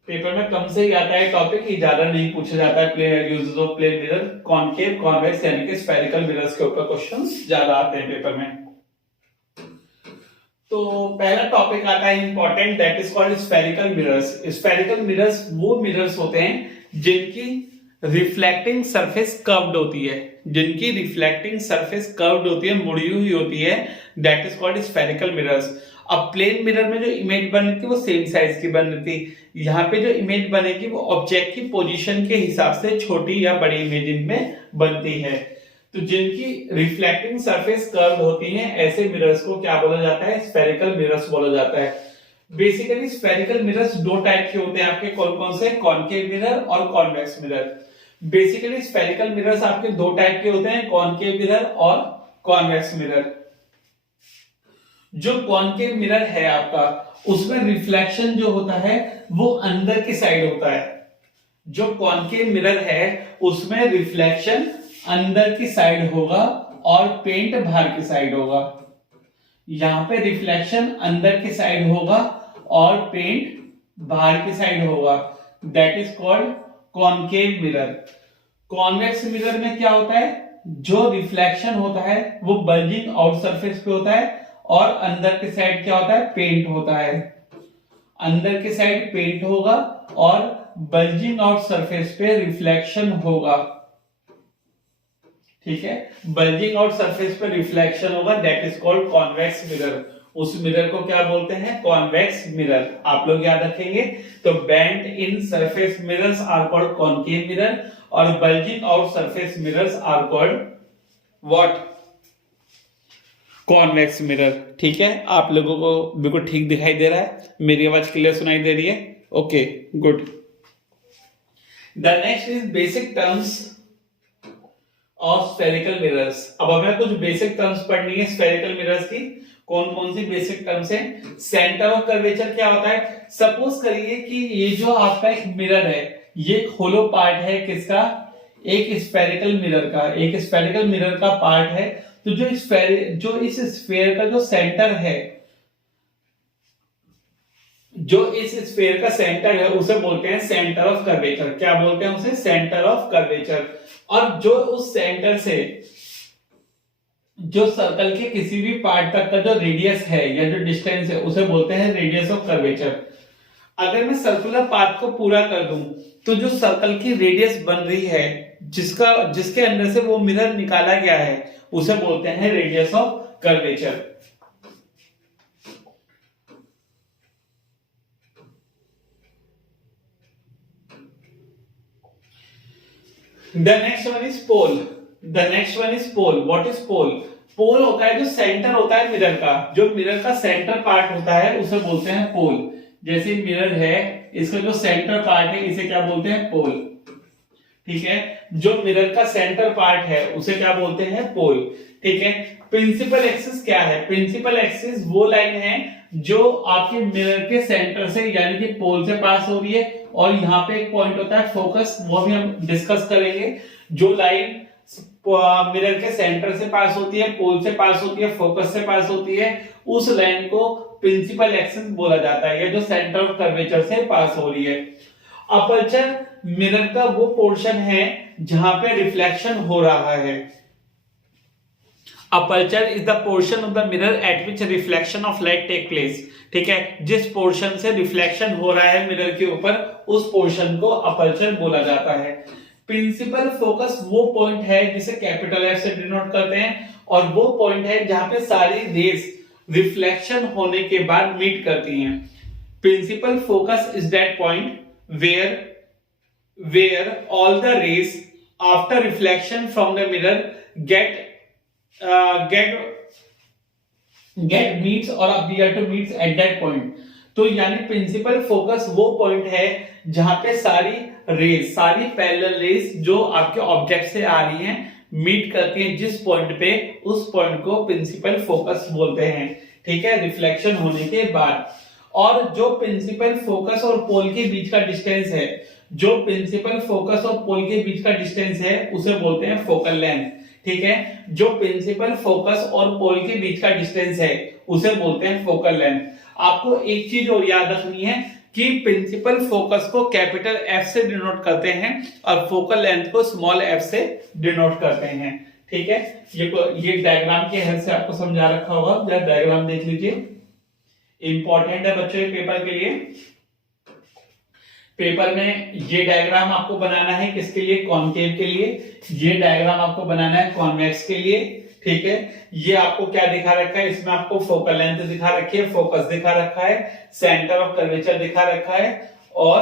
पेपर में कम से ही आता है टॉपिक, ही ज्यादा नहीं पूछा जाता है। Plane uses of plane mirror, concave, convex यानी कि स्फेरिकल मिरर्स के ऊपर क्वेश्चंस ज्यादा आते हैं पेपर में। तो पहला टॉपिक आता है important, that is called spherical mirrors. Spherical mirrors वो मिरर्स होते हैं जिनकी रिफ्लेक्टिंग सरफेस कर्व्ड होती है, जिनकी रिफ्लेक्टिंग सरफेस कर्व्ड होती है, मुड़ी हुई होती है, that is called spherical mirrors. अब प्लेन मिरर में जो इमेज बन रही थी वो सेम साइज की बन रही थी, यहाँ पे जो इमेज बनेगी वो ऑब्जेक्ट की पोजीशन के हिसाब से छोटी या बड़ी इमेज इनमें बनती है। तो जिनकी रिफ्लेक्टिंग सरफेस कर्व होती है, ऐसे मिरर्स को क्या बोला जाता है? स्फेरिकल मिरर्स बोला जाता है। बेसिकली स्फेरिकल मिरर्स दो टाइप के होते हैं आपके, कौन कौन से? कॉनकेव मिरर और convex mirror. Basically spherical mirrors आपके दो टाइप के होते हैं, कॉनकेव मिरर और कॉन्वेक्स मिरर। जो कॉनकेव मिरर है आपका, उसमें रिफ्लेक्शन जो होता है वो अंदर की साइड होता है। जो कॉनकेव मिरर है उसमें रिफ्लेक्शन अंदर की साइड होगा और पेंट बाहर की साइड होगा। यहां पे रिफ्लेक्शन अंदर की साइड होगा और पेंट बाहर की साइड होगा, that is called concave mirror. Convex mirror में क्या होता है? जो रिफ्लेक्शन होता है वो बल्जिंग आउट सरफेस पे होता है और अंदर की साइड क्या होता है? पेंट होता है। अंदर की साइड पेंट होगा और बल्जिंग आउट सरफेस पे रिफ्लेक्शन होगा। ठीक है, बल्जिंग आउट सरफेस पे रिफ्लेक्शन होगा, that is called convex mirror. उस मिरर को क्या बोलते हैं? Convex mirror. आप लोग याद रखेंगे। तो bend in surface mirrors are called concave mirror और bulging out surface mirrors are called what? Convex mirror. ठीक है, आप लोगों को बिल्कुल ठीक दिखाई दे रहा है? मेरी आवाज क्लियर सुनाई दे रही है? Okay, good. The next is basic terms of spherical mirrors. अब हमें कुछ बेसिक टर्म्स पढ़नी है स्फेरिकल मिरर्स की। कौन कौन सी बेसिक टर्म्स है? सेंटर ऑफ कर्वेचर क्या होता है? सपोज करिए कि ये जो आपका एक मिरर है, ये एक होलो पार्ट है किसका? एक स्फेरिकल मिरर का। एक स्फेरिकल मिरर का पार्ट है। तो जो इस स्फेयर का जो सेंटर है, जो इस स्फेयर का सेंटर है, उसे बोलते हैं सेंटर ऑफ कर्वेचर। क्या बोलते हैं उसे? Centre of curvature. और जो उस सेंटर से जो सर्कल के किसी भी पार्ट तक का जो रेडियस है या जो डिस्टेंस है, उसे बोलते हैं रेडियस ऑफ कर्वेचर। अगर मैं सर्कुलर पाथ को पूरा कर दूं तो जो सर्कल की रेडियस बन रही है, जिसके अंदर से वो मिरर निकाला गया है, उसे बोलते हैं radius of curvature. The next one is pole. The next one is pole. What is pole? Pole होता है जो सेंटर होता है मिरर का, जो मिरर का सेंटर पार्ट होता है उसे बोलते हैं पोल। जैसे मिरर है, इसका जो सेंटर पार्ट है इसे क्या बोलते हैं? पोल। ठीक है, जो मिरर का सेंटर पार्ट है उसे क्या बोलते हैं? पोल। ठीक है, प्रिंसिपल एक्सिस क्या है? प्रिंसिपल एक्सिस वो लाइन है जो आपके मिरर के सेंटर से यानी कि पोल से पास हो रही है, और यहाँ पे एक पॉइंट होता है फोकस, वो भी हम डिस्कस करेंगे। जो लाइन मिरर के सेंटर से पास होती है, पोल से पास होती है, फोकस से पास होती है, उस लाइन को प्रिंसिपल एक्सिस बोला जाता है, या जो सेंटर ऑफ कर्वेचर से पास हो रही है। अपर्चर मिरर का वो पोर्शन है जहां पे रिफ्लेक्शन हो रहा है। Aperture is the portion of the mirror at which reflection of light take place. ठीक है, जिस पोर्शन से रिफ्लेक्शन हो रहा है मिरर के ऊपर, उस पोर्शन को अपर्चर बोला जाता है। प्रिंसिपल फोकस वो पॉइंट है जिसे कैपिटल एफ से डिनोट करते हैं, और वो पॉइंट है जहां पे सारी रेस रिफ्लेक्शन होने के बाद मीट करती हैं। Principal focus is that point where all the rays after reflection from the mirror get meets or appear to meets at that point। तो यानी प्रिंसिपल फोकस वो पॉइंट है जहां पे सारी पैरेलल रेस जो आपके ऑब्जेक्ट से आ रही हैं मीट करती हैं जिस पॉइंट पे, उस पॉइंट को प्रिंसिपल फोकस बोलते हैं। ठीक है, रिफ्लेक्शन होने के बाद। और जो प्रिंसिपल फोकस और पोल के बीच का डिस्टेंस है, जो प्रिंसिपल फोकस और पोल के बीच का डिस्टेंस है उसे बोलते हैं फोकल लेंथ। ठीक है, जो प्रिंसिपल फोकस और पोल के बीच का डिस्टेंस है उसे बोलते हैं फोकल लेंथ। आपको एक चीज और याद रखनी है कि प्रिंसिपल फोकस को कैपिटल एफ से डिनोट करते हैं और फोकल लेंथ को स्मॉल एफ से डिनोट करते हैं। ठीक है, ये डायग्राम के हेल्प से आपको समझा रखा होगा, जरा डायग्राम देख लीजिए, इंपॉर्टेंट है बच्चों पेपर के लिए। पेपर में ये डायग्राम आपको बनाना है किसके लिए, कॉनकेव के लिए। ये डायग्राम आपको बनाना है कॉन्वेक्स के लिए। ठीक है, ये आपको क्या दिखा रखा है, इसमें आपको फोकल लेंथ दिखा रखी है, फोकस दिखा रखा है, सेंटर ऑफ कर्वेचर दिखा रखा है और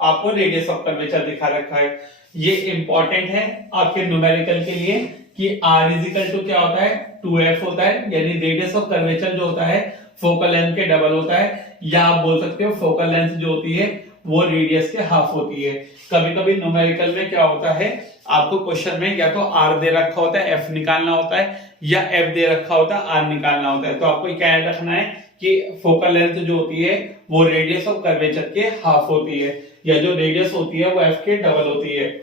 आपको रेडियस ऑफ कर्वेचर दिखा रखा है। ये इंपॉर्टेंट है आपके न्यूमेरिकल के लिए कि r इजिकल टू क्या होता है, 2f होता है, यानी रेडियस ऑफ कर्वेचर जो होता है फोकल लेंथ के डबल होता है, या आप बोल सकते हो फोकल लेंथ जो होती है वो रेडियस के हाफ होती है। कभी कभी न्यूमेरिकल में क्या होता है, आपको क्वेश्चन में या तो r दे रखा होता है, f निकालना होता है, या f दे रखा होता है, r निकालना होता है। तो आपको क्या याद रखना है कि फोकल लेंथ जो होती है वो रेडियस ऑफ कर्वेचर के हाफ होती है, या जो रेडियस होती है वो f के डबल होती है।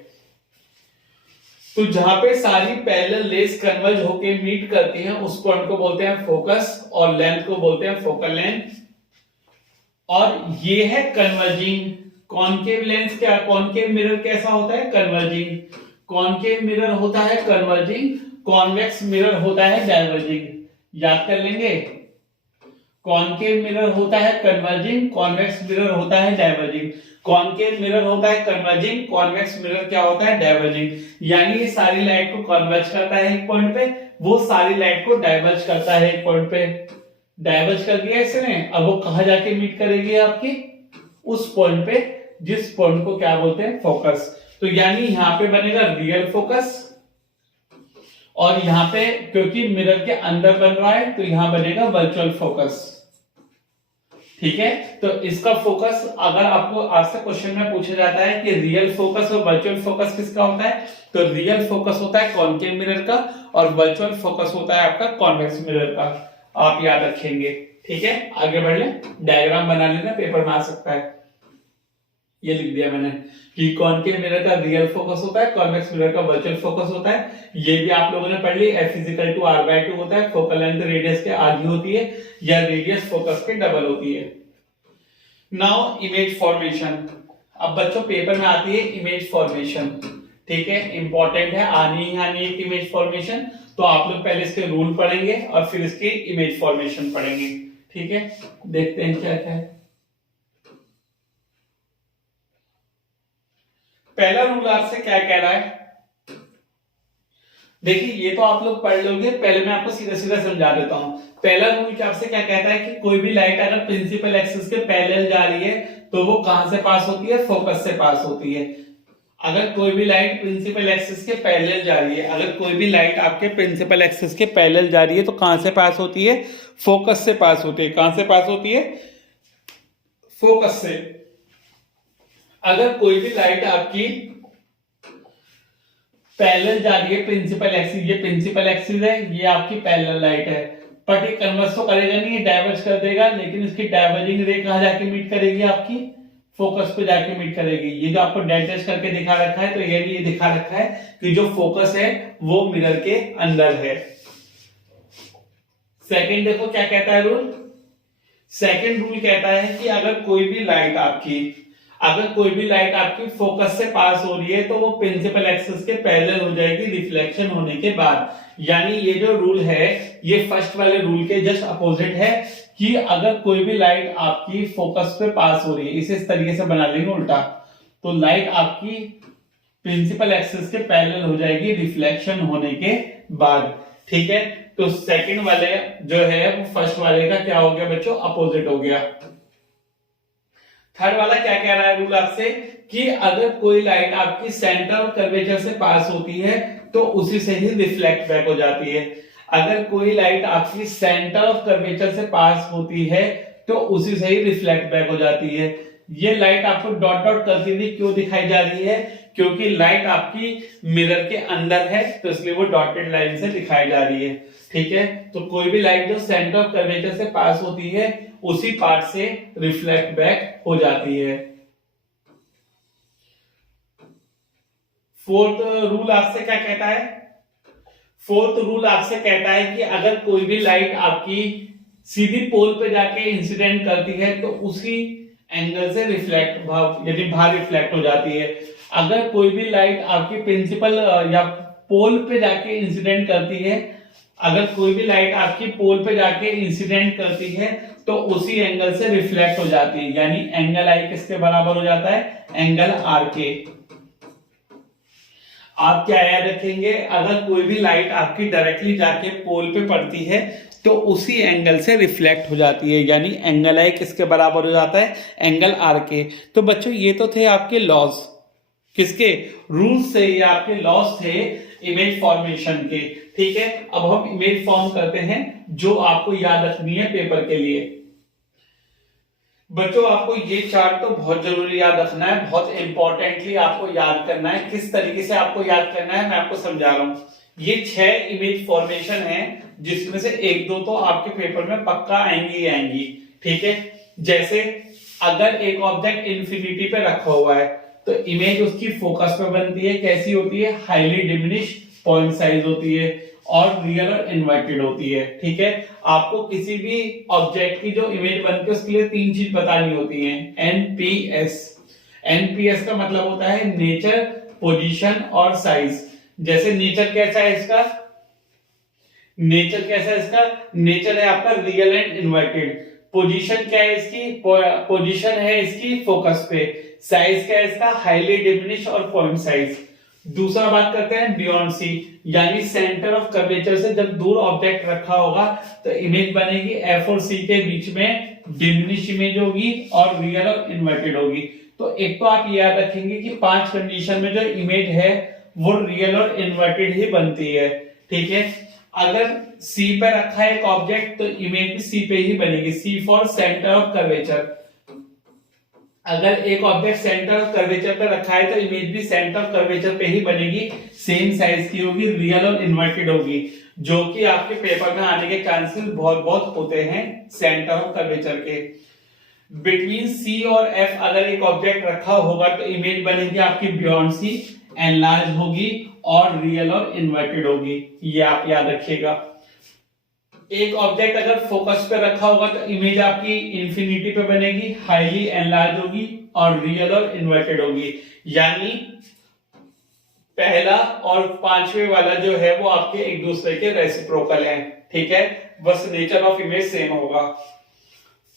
तो जहां पे सारी पैरेलल रेज कन्वर्ज होके मीट करती हैं उस पॉइंट को बोलते हैं फोकस और लेंथ को बोलते हैं फोकल लेंथ। और ये है कन्वर्जिंग। कॉनकेव लेंस क्या, कॉनकेव मिरर कैसा होता है, कन्वर्जिंग। कॉनकेव मिरर होता है कन्वर्जिंग, कॉन्वेक्स मिरर होता है डाइवर्जिंग। याद कर लेंगे, कॉनकेव मिरर होता है कन्वर्जिंग, कॉन्वेक्स मिरर होता है डाइवर्जिंग। कॉनकेव मिरर होता है कन्वर्जिंग, कॉन्वेक्स मिरर क्या होता है, डाइवर्जिंग। यानी ये सारी लाइट को कन्वर्ज करता है एक पॉइंट पे, वो सारी लाइट को डाइवर्ज करता है एक पॉइंट पे। डाइवर्ज कर दिया इसने, अब वो कहां जाके मीट करेगी आपकी, उस पॉइंट पे जिस पॉइंट को क्या बोलते हैं, फोकस। तो यानी यहां पे बनेगा रियल फोकस, और यहां पे क्योंकि मिरर के अंदर बन रहा है तो यहां बनेगा वर्चुअल फोकस। ठीक है, तो इसका फोकस अगर आपको आज से क्वेश्चन में पूछा जाता है कि रियल फोकस और वर्चुअल फोकस किसका होता है, तो रियल फोकस होता है कॉनकेव मिरर का और वर्चुअल फोकस होता है आपका कॉन्वेक्स मिरर का। आप याद रखेंगे। ठीक है, आगे बढ़ ले, डायग्राम बना लेना, पेपर में आ सकता है। ये लिख दिया मैंने कि कॉनकेव मिरर का रियल फोकस होता है, कॉन्वेक्स मिरर का वर्चुअल फोकस होता है। ये भी आप लोगों ने पढ़ ली, f इजिकल टू r/2 होता है, फोकल लेंथ रेडियस के आधी होती है या रेडियस फोकस के डबल होती है। Now image formation. अब बच्चों पेपर में आती है इमेज फॉर्मेशन। ठीक है, इंपॉर्टेंट है, आनी है इमेज फॉर्मेशन। तो आप लोग पहले इसके रूल पढ़ेंगे और फिर इसकी इमेज फॉर्मेशन पढ़ेंगे। ठीक है, देखते हैं क्या क्या है। पहला रूल आपसे क्या कह रहा है, देखिए ये तो आप लोग पढ़ लोगे, पहले मैं आपको सीधा सीधा समझा देता हूं। पहला रूल क्या आपसे क्या कहता है कि कोई भी लाइट अगर प्रिंसिपल एक्सिस के पैरेलल जा रही है तो वो कहां से पास होती है, फोकस से पास होती है। अगर कोई भी लाइट प्रिंसिपल एक्सिस के पैरेलल जा रही है, अगर कोई भी लाइट आपके प्रिंसिपल एक्सिस के पैरेलल जा रही है तो कहां से पास होती है, फोकस से पास होती है। कहां से पास होती है, फोकस से। अगर कोई भी लाइट आपकी पैरेलल जा रही है प्रिंसिपल एक्सिस, ये प्रिंसिपल एक्सिस है, ये आपकी पैरेलल लाइट है, बट ये कन्वर्स तो करेगा नहीं, ये डाइवर्ज कर देगा, लेकिन इसकी डाइवर्जिंग रे कहां जाके मीट करेगी, आपकी फोकस पे जाके मीट करेगी। ये जो आपको डेंटेज करके दिखा रखा है, तो ये दिखा रखा है कि जो फोकस है वो मिरर के अंदर है। सेकंड देखो क्या कहता है रूल। सेकंड रूल कहता है कि अगर कोई भी लाइट आपकी फोकस से पास हो रही है तो वो प्रिंसिपल एक्सिस के पैरेलल हो जाएगी रिफ्लेक्शन होने के बाद। यानी ये जो रूल है ये फर्स्ट वाले रूल के जस्ट अपोजिट है कि अगर कोई भी लाइट आपकी फोकस पे पास हो रही है, इसे इस तरीके से बना लेंगे उल्टा, तो लाइट आपकी प्रिंसिपल एक्सिस के पैरेलल हो जाएगी रिफ्लेक्शन होने के बाद। ठीक है, तो सेकंड वाले जो है वो फर्स्ट वाले का क्या हो गया बच्चों, अपोजिट हो गया। थर्ड वाला क्या कह रहा है रूल आपसे कि अगर कोई लाइट आपकी सेंटर ऑफ कर्वेचर से पास होती है तो उसी से ही रिफ्लेक्ट बैक हो जाती है। अगर कोई लाइट आपकी सेंटर ऑफ कर्वेचर से पास होती है तो उसी से ही रिफ्लेक्ट बैक हो जाती है। ये लाइट आपको डॉट डॉट करती हुई क्यों दिखाई जा रही है? क्योंकि लाइट आपकी मिरर के अंदर है, तो इसलिए वो डॉटेड लाइन से दिखाई जा रही है। ठीक है, तो कोई भी लाइट जो सेंटर ऑफ कर्वेचर से पास होती है उसी पार्ट से रिफ्लेक्ट बैक हो जाती है। फोर्थ रूल आपसे क्या कहता है? फोर्थ रूल आपसे कहता है कि अगर कोई भी लाइट आपकी सीधी पोल पे जाके इंसिडेंट करती है तो उसी एंगल से रिफ्लेक्ट यदि बाहर रिफ्लेक्ट हो जाती है। अगर कोई भी लाइट आपकी प्रिंसिपल या पोल पे जाके इंसिडेंट करती है, अगर कोई भी लाइट आपकी पोल पे जाके इंसिडेंट करती है तो उसी एंगल से रिफ्लेक्ट हो जाती है, यानी एंगल आई किसके बराबर हो जाता है? एंगल आर के। आप क्या याद रखेंगे? अगर कोई भी लाइट आपकी डायरेक्टली जाके पोल पे पड़ती है तो उसी एंगल से रिफ्लेक्ट हो जाती है, यानी एंगल आई किसके बराबर हो जाता है? एंगल आर के। तो बच्चों ये तो थे आपके लॉज, किसके? रूल्स से, ये आपके लॉस थे इमेज फॉर्मेशन के। ठीक है, अब हम इमेज फॉर्म करते हैं जो आपको याद रखनी है पेपर के लिए। बच्चों आपको ये चार्ट तो बहुत जरूरी याद रखना है, बहुत इंपॉर्टेंटली आपको याद करना है। किस तरीके से आपको याद करना है मैं आपको समझा रहा हूं। ये 6 इमेज फॉर्मेशन है जिसमें से 1-2 तो आपके पेपर में पक्का आएंगी आएंगी। ठीक है, जैसे अगर एक ऑब्जेक्ट इंफिनिटी पे रखा हुआ है तो इमेज उसकी फोकस पे बनती है, कैसी होती है? हाईली डिमिनिश पॉइंट साइज होती है और रियल और इन्वर्टेड होती है। ठीक है, आपको किसी भी ऑब्जेक्ट की जो इमेज बनती है उसके लिए 3 चीज बतानी होती है, एनपीएस। एनपीएस का मतलब होता है नेचर, पोजीशन और साइज। जैसे नेचर कैसा है इसका? नेचर कैसा है इसका? नेचर है आपका रियल एंड इन्वर्टेड। पोजीशन क्या है इसकी? पोजीशन है इसकी फोकस पे। साइज क्या है इसका? हाईली डिमिनिश और पॉइंट साइज। दूसरा बात करते हैं बियॉन्ड सी, यानी सेंटर ऑफ कर्वेचर से जब दूर ऑब्जेक्ट रखा होगा तो इमेज बनेगी एफ और सी के बीच में डिमिनिश इमेज होगी और रियल और इन्वर्टेड होगी। तो एक तो आप याद रखेंगे कि 5 कंडीशन में जो इमेज है वो रियल और इन्वर्टेड ही बनती है। ठीक है, अगर सी पे रखा है एक ऑब्जेक्ट तो इमेज भी सी पे ही बनेगी, सी फॉर सेंटर ऑफ कर्वेचर। अगर एक ऑब्जेक्ट सेंटर ऑफ कर्वेचर पे रखा है तो इमेज भी सेंटर ऑफ कर्वेचर पे ही बनेगी, सेम साइज की होगी, रियल और इन्वर्टेड होगी, जो कि आपके पेपर में आने के चांसेस बहुत बहुत होते हैं सेंटर ऑफ कर्वेचर के। बिटवीन सी और एफ अगर एक ऑब्जेक्ट रखा होगा तो इमेज बनेगी आपकी बियॉन्ड सी, एनलार्ज होगी और रियल और इन्वर्टेड होगी, ये आप याद रखिएगा। एक ऑब्जेक्ट अगर फोकस पे रखा होगा तो इमेज आपकी इंफिनिटी पे बनेगी, हाईली एनलार्ज होगी और रियल और इन्वर्टेड होगी, यानी पहला और 5वें वाला जो है वो आपके एक दूसरे के रेसिप्रोकल हैं। ठीक है, बस नेचर ऑफ इमेज सेम होगा।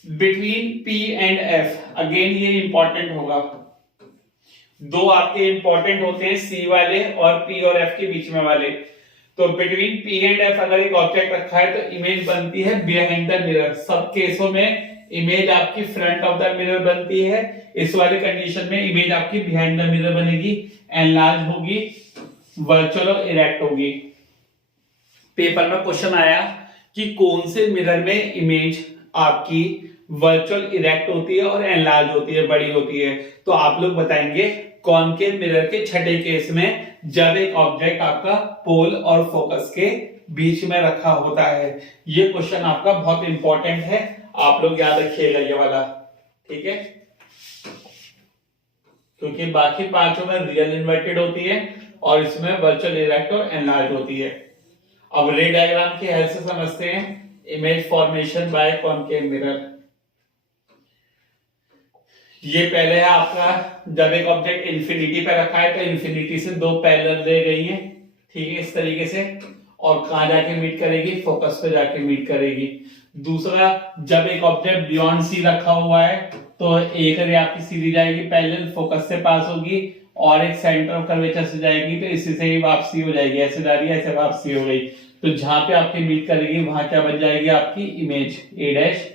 Between P and F, again ये इंपॉर्टेंट होगा। 2 आपके इंपॉर्टेंट होते हैं, सी वाले और पी और एफ के बीच में वाले। तो बिटवीन पी एंड एफ अगर एक ऑब्जेक्ट रखा है तो इमेज बनती है बिहाइंड द मिरर। सब केसों में इमेज आपकी फ्रंट ऑफ द मिरर बनती है, इस वाले कंडीशन में इमेज आपकी बिहाइंड द मिरर बनेगी, एनलार्ज होगी, वर्चुअल और इरेक्ट होगी। पेपर में क्वेश्चन आया कि कौन से मिरर में इमेज आपकी वर्चुअल इरेक्ट होती है और एनलार्ज होती है, बड़ी होती है, तो आप लोग बताएंगे कॉनकेव मिरर के छठे केस में जब एक ऑब्जेक्ट आपका पोल और फोकस के बीच में रखा होता है। ये क्वेश्चन आपका बहुत इंपॉर्टेंट है, आप लोग याद रखिएगा ये वाला। ठीक है, क्योंकि बाकी 5 में रियल इन्वर्टेड होती है और इसमें वर्चुअल इरेक्ट और एनलार्ज होती है। अब रे डायग्राम की हेल्प से समझते हैं image formation by concave mirror. ये पहले है आपका, जब एक ऑब्जेक्ट इंफिनिटी पे रखा है तो इंफिनिटी से 2 पैरेलल रे गई है। ठीक है, इस तरीके से, और कहां जाके मीट करेगी? फोकस पे जाके मीट करेगी। दूसरा, जब एक ऑब्जेक्ट बियॉन्ड सी रखा हुआ है तो एक रे आपकी सीधी जाएगी, पैरेलल फोकस से पास होगी और एक सेंटर ऑफ कर्वेचर से जाएगी, तो इसी से ही वापसी हो जाएगी, ऐसे जा रही है ऐसे वापसी हो गई। तो जहां पे आपकी मीट करेगी वहां क्या बन जाएगी आपकी इमेज? ए डैश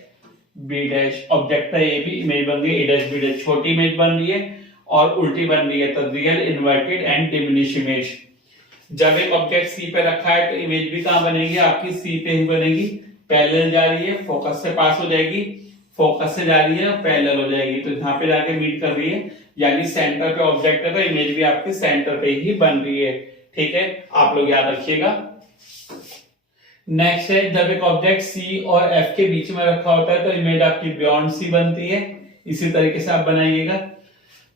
बी डैश। ऑब्जेक्ट का ए भी इमेज बन गई, ए डैश बी डैश। छोटी इमेज बन रही है और उल्टी बन रही है, तो real, inverted and diminish image. जब एक ऑब्जेक्ट सी पे रखा है तो इमेज भी कहां बनेगी? आपकी सी पे ही बनेगी, पैरेलल जा रही है, फोकस से पास हो जाएगी, फोकस से जा रही है पैरेलल हो जाएगी, तो यहाँ पे जाके मीट कर रही है, यानी सेंटर पे ऑब्जेक्ट है तो इमेज भी आपकी सेंटर पे ही बन रही है। ठीक है, आप लोग याद रखिएगा। नेक्स्ट है, जब एक ऑब्जेक्ट सी और एफ के बीच में रखा होता है तो इमेज आपकी बियॉन्ड सी बनती है, इसी तरीके से आप बनाइएगा।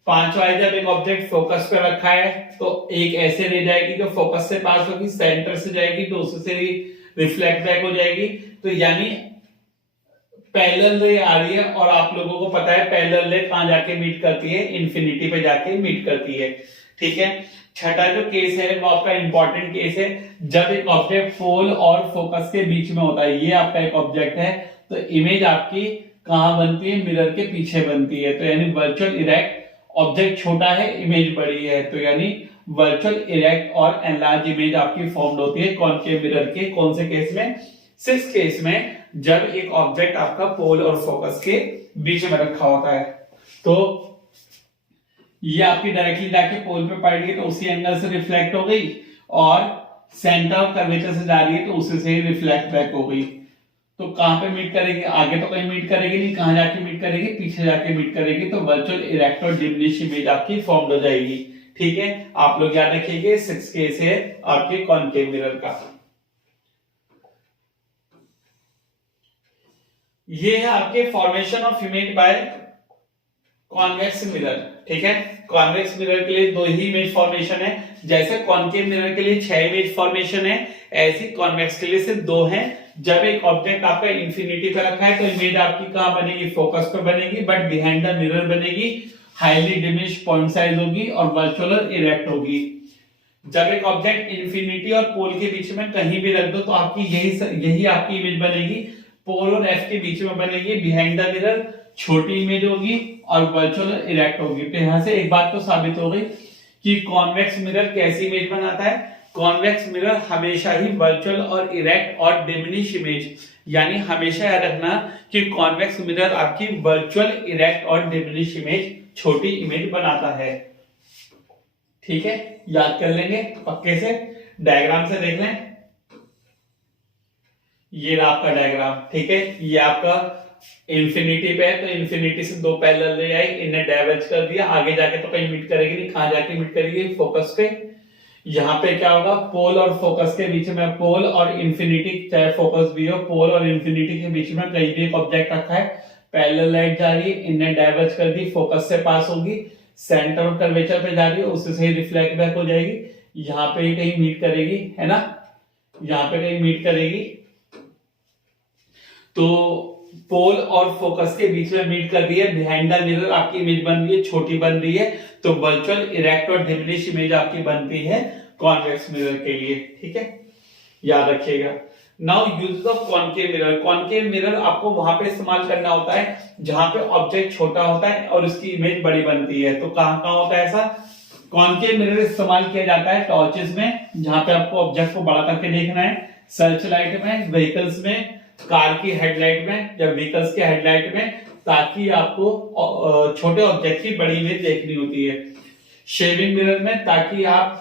पांचवा है, जब एक ऑब्जेक्ट फोकस पे रखा है तो एक ऐसे ले जाएगी जो फोकस से पास होगी, सेंटर से जाएगी तो उससे रिफ्लेक्ट बैक हो जाएगी, तो यानी पैरेलल रे आ रही है, और आप लोगों को पता है पैरेलल रे कहां जाके मीट करती है, इन्फिनिटी पे जाके मीट करती है। ठीक है, छठा जो केस है वो आपका इंपॉर्टेंट केस है, जब एक ऑब्जेक्ट पोल और फोकस के बीच में होता है। ये आपका एक ऑब्जेक्ट है तो इमेज आपकी कहां बनती है, मिरर के पीछे बनती है, तो यानी वर्चुअल इरेक्ट, ऑब्जेक्ट छोटा है इमेज बड़ी है, तो यानी वर्चुअल इरेक्ट और एनलार्ज इमेज आपकी फॉर्म्ड होती है कॉनकेव मिरर के कौन से केस में, 6 केस में, जब एक ऑब्जेक्ट आपका पोल और फोकस के बीच में रखा होता है। तो ये आपकी डायरेक्टली जाके पोल पे पड़ रही है तो उसी एंगल से रिफ्लेक्ट हो गई, और सेंटर ऑफ कर्वेचर से जा रही है तो उसी से ही रिफ्लेक्ट बैक हो गई। तो कहां पे मीट करेगी, आगे तो कहीं मीट करेगी नहीं, कहां जाके मीट करेगी, पीछे जाके मीट करेगी, तो वर्चुअल इरेक्ट और डिमिनिश इमेज आपकी फॉर्म्ड हो जाएगी। ठीक है, आप लोग याद रखिएगा 6 केस है आपके कॉनकेव मिरर का। ये है आपके formation of image by convex mirror. ठीक है, कॉन्वेक्स मिरर के लिए 2 ही इमेज फॉर्मेशन है, जैसे कॉनकेव मिरर के लिए 6 इमेज फॉर्मेशन है, ऐसी कॉन्वेक्स के लिए सिर्फ 2 है। जब एक ऑब्जेक्ट आपका इंफिनिटी पे रखा है तो इमेज आपकी कहां बनेगी, फोकस पे बनेगी, बट बिहाइंड द मिरर बनेगी, हाईली डिमिनिश्ड पॉइंट साइज होगी और वर्चुअल इरेक्ट होगी। जब एक ऑब्जेक्ट इंफिनिटी और पोल के बीच में कहीं भी रख दो तो आपकी यही आपकी इमेज बनेगी, पोल और एफ के बीच में बनेगी, बिहाइंड द मिरर छोटी इमेज होगी और वर्चुअल इरेक्ट होगी। तो यहां से एक बात तो साबित हो गई कि कॉन्वेक्स मिरर कैसी इमेज बनाता है, कॉन्वेक्स मिरर हमेशा ही वर्चुअल और इरेक्ट और डिमिनिश इमेज, यानी हमेशा याद रखना कि कॉन्वेक्स मिरर आपकी वर्चुअल इरेक्ट और डिमिनिश इमेज, छोटी इमेज बनाता है। ठीक है, याद कर लेंगे पक्के से, डायग्राम से देख लें। ये रहा आपका डायग्राम। ठीक है, ये आपका इंफिनिटी पे है तो इंफिनिटी से 2 पैरेलल ले आई, इन्हें डाइवर्ज कर दिया, आगे जाके तो कहीं मीट करेगी नहीं, कहां जाके मीट करेगी, फोकस पे। यहाँ पे क्या होगा, पोल और फोकस के बीच में, पोल और इंफिनिटी, चाहे फोकस भी हो, पोल और इंफिनिटी के बीच में कहीं भी एक ऑब्जेक्ट रखा है, पैरेलल लाइट जा रही है, इन्हें डाइवर्ज कर दी, फोकस से पास होगी, सेंटर ऑफ कर्वेचर पे जा रही है, उससे ही रिफ्लेक्ट बैक हो जाएगी, यहाँ पे ही कहीं मीट करेगी, है ना, यहाँ पे कहीं मीट करेगी। तो पोल और फोकस के बीच में मीट कर रही है, बिहाइंड द मिरर आपकी इमेज बन रही है, छोटी बन रही है, तो वर्चुअल इरेक्ट और डिमिनिश इमेज आपकी बनती है कॉन्वेक्स मिरर के लिए। ठीक है, याद रखिएगा। Now use of concave mirror. Concave mirror आपको वहां पे इस्तेमाल करना होता है जहां पे ऑब्जेक्ट छोटा होता है और उसकी इमेज बड़ी बनती है। तो कहां कहां होता है ऐसा, कॉनकेव मिरर इस्तेमाल किया जाता है टॉर्चेस में, जहां पे आपको ऑब्जेक्ट को बड़ा करके देखना है, सर्च लाइट में, व्हीकल्स में, कार की हेडलाइट में, जब व्हीकल्स के हेडलाइट में, ताकि आपको छोटे ऑब्जेक्ट की बड़ी इमेज देखनी होती है। शेविंग मिरर में, ताकि आप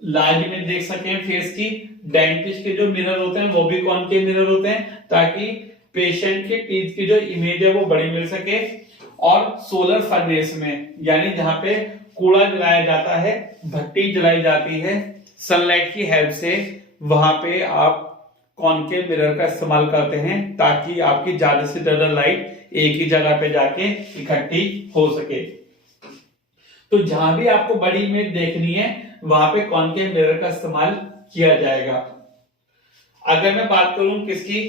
लार्ज इमेज देख सकें फेस की। डेंटिस्ट के जो मिरर होते हैं वो भी कॉनकेव मिरर होते हैं, ताकि पेशेंट के टीथ की जो इमेज है वो बड़ी मिल सके। और सोलर फर्नेस में, यानी जहां पे कूड़ा जलाया जाता है, भट्टी जलाई जाती है सनलाइट की हेल्प से, वहां पे आप कॉनकेव मिरर का इस्तेमाल करते हैं, ताकि आपकी ज्यादा से ज्यादा लाइट एक ही जगह पे जाके इकट्ठी हो सके। तो जहां भी आपको बड़ी इमेज देखनी है वहां पे कॉनकेव मिरर का इस्तेमाल किया जाएगा। अगर मैं बात करूं किसकी,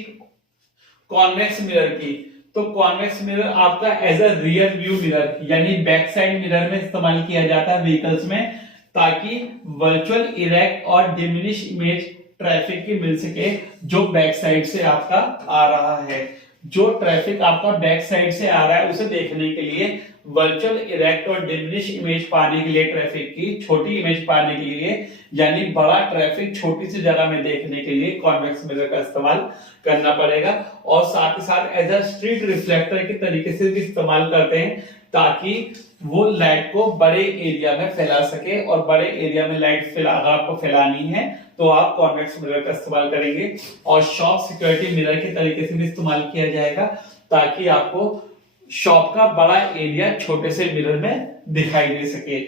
कॉन्वेक्स मिरर की, तो कॉन्वेक्स मिरर आपका as a rear view mirror, यानी बैक साइड मिरर में इस्तेमाल किया जाता है व्हीकल्स में, ताकि वर्चुअल इरेक्ट और डिमिनिश इमेज ट्रैफिक की मिल सके जो बैक साइड से आपका आ रहा है। जो ट्रैफिक आपका बैक साइड से आ रहा है उसे देखने के लिए, वर्चुअल इरेक्ट और डिमिनिश इमेज पाने के लिए, ट्रैफिक की छोटी इमेज पाने के लिए, यानी बड़ा ट्रैफिक छोटी सी जगह में देखने के लिए कॉन्वेक्स मिरर का इस्तेमाल करना पड़ेगा। और साथ ही साथ एज अ स्ट्रीट रिफ्लेक्टर के तरीके से भी इस्तेमाल करते हैं, ताकि वो लाइट को बड़े एरिया में फैला सके, और बड़े एरिया में लाइट अगर आपको फैलानी है तो आप कॉन्वेक्स मिरर का इस्तेमाल करेंगे। और शॉप सिक्योरिटी मिरर के तरीके से भी इस्तेमाल किया जाएगा, ताकि आपको शॉप का बड़ा एरिया छोटे से मिरर में दिखाई दे सके।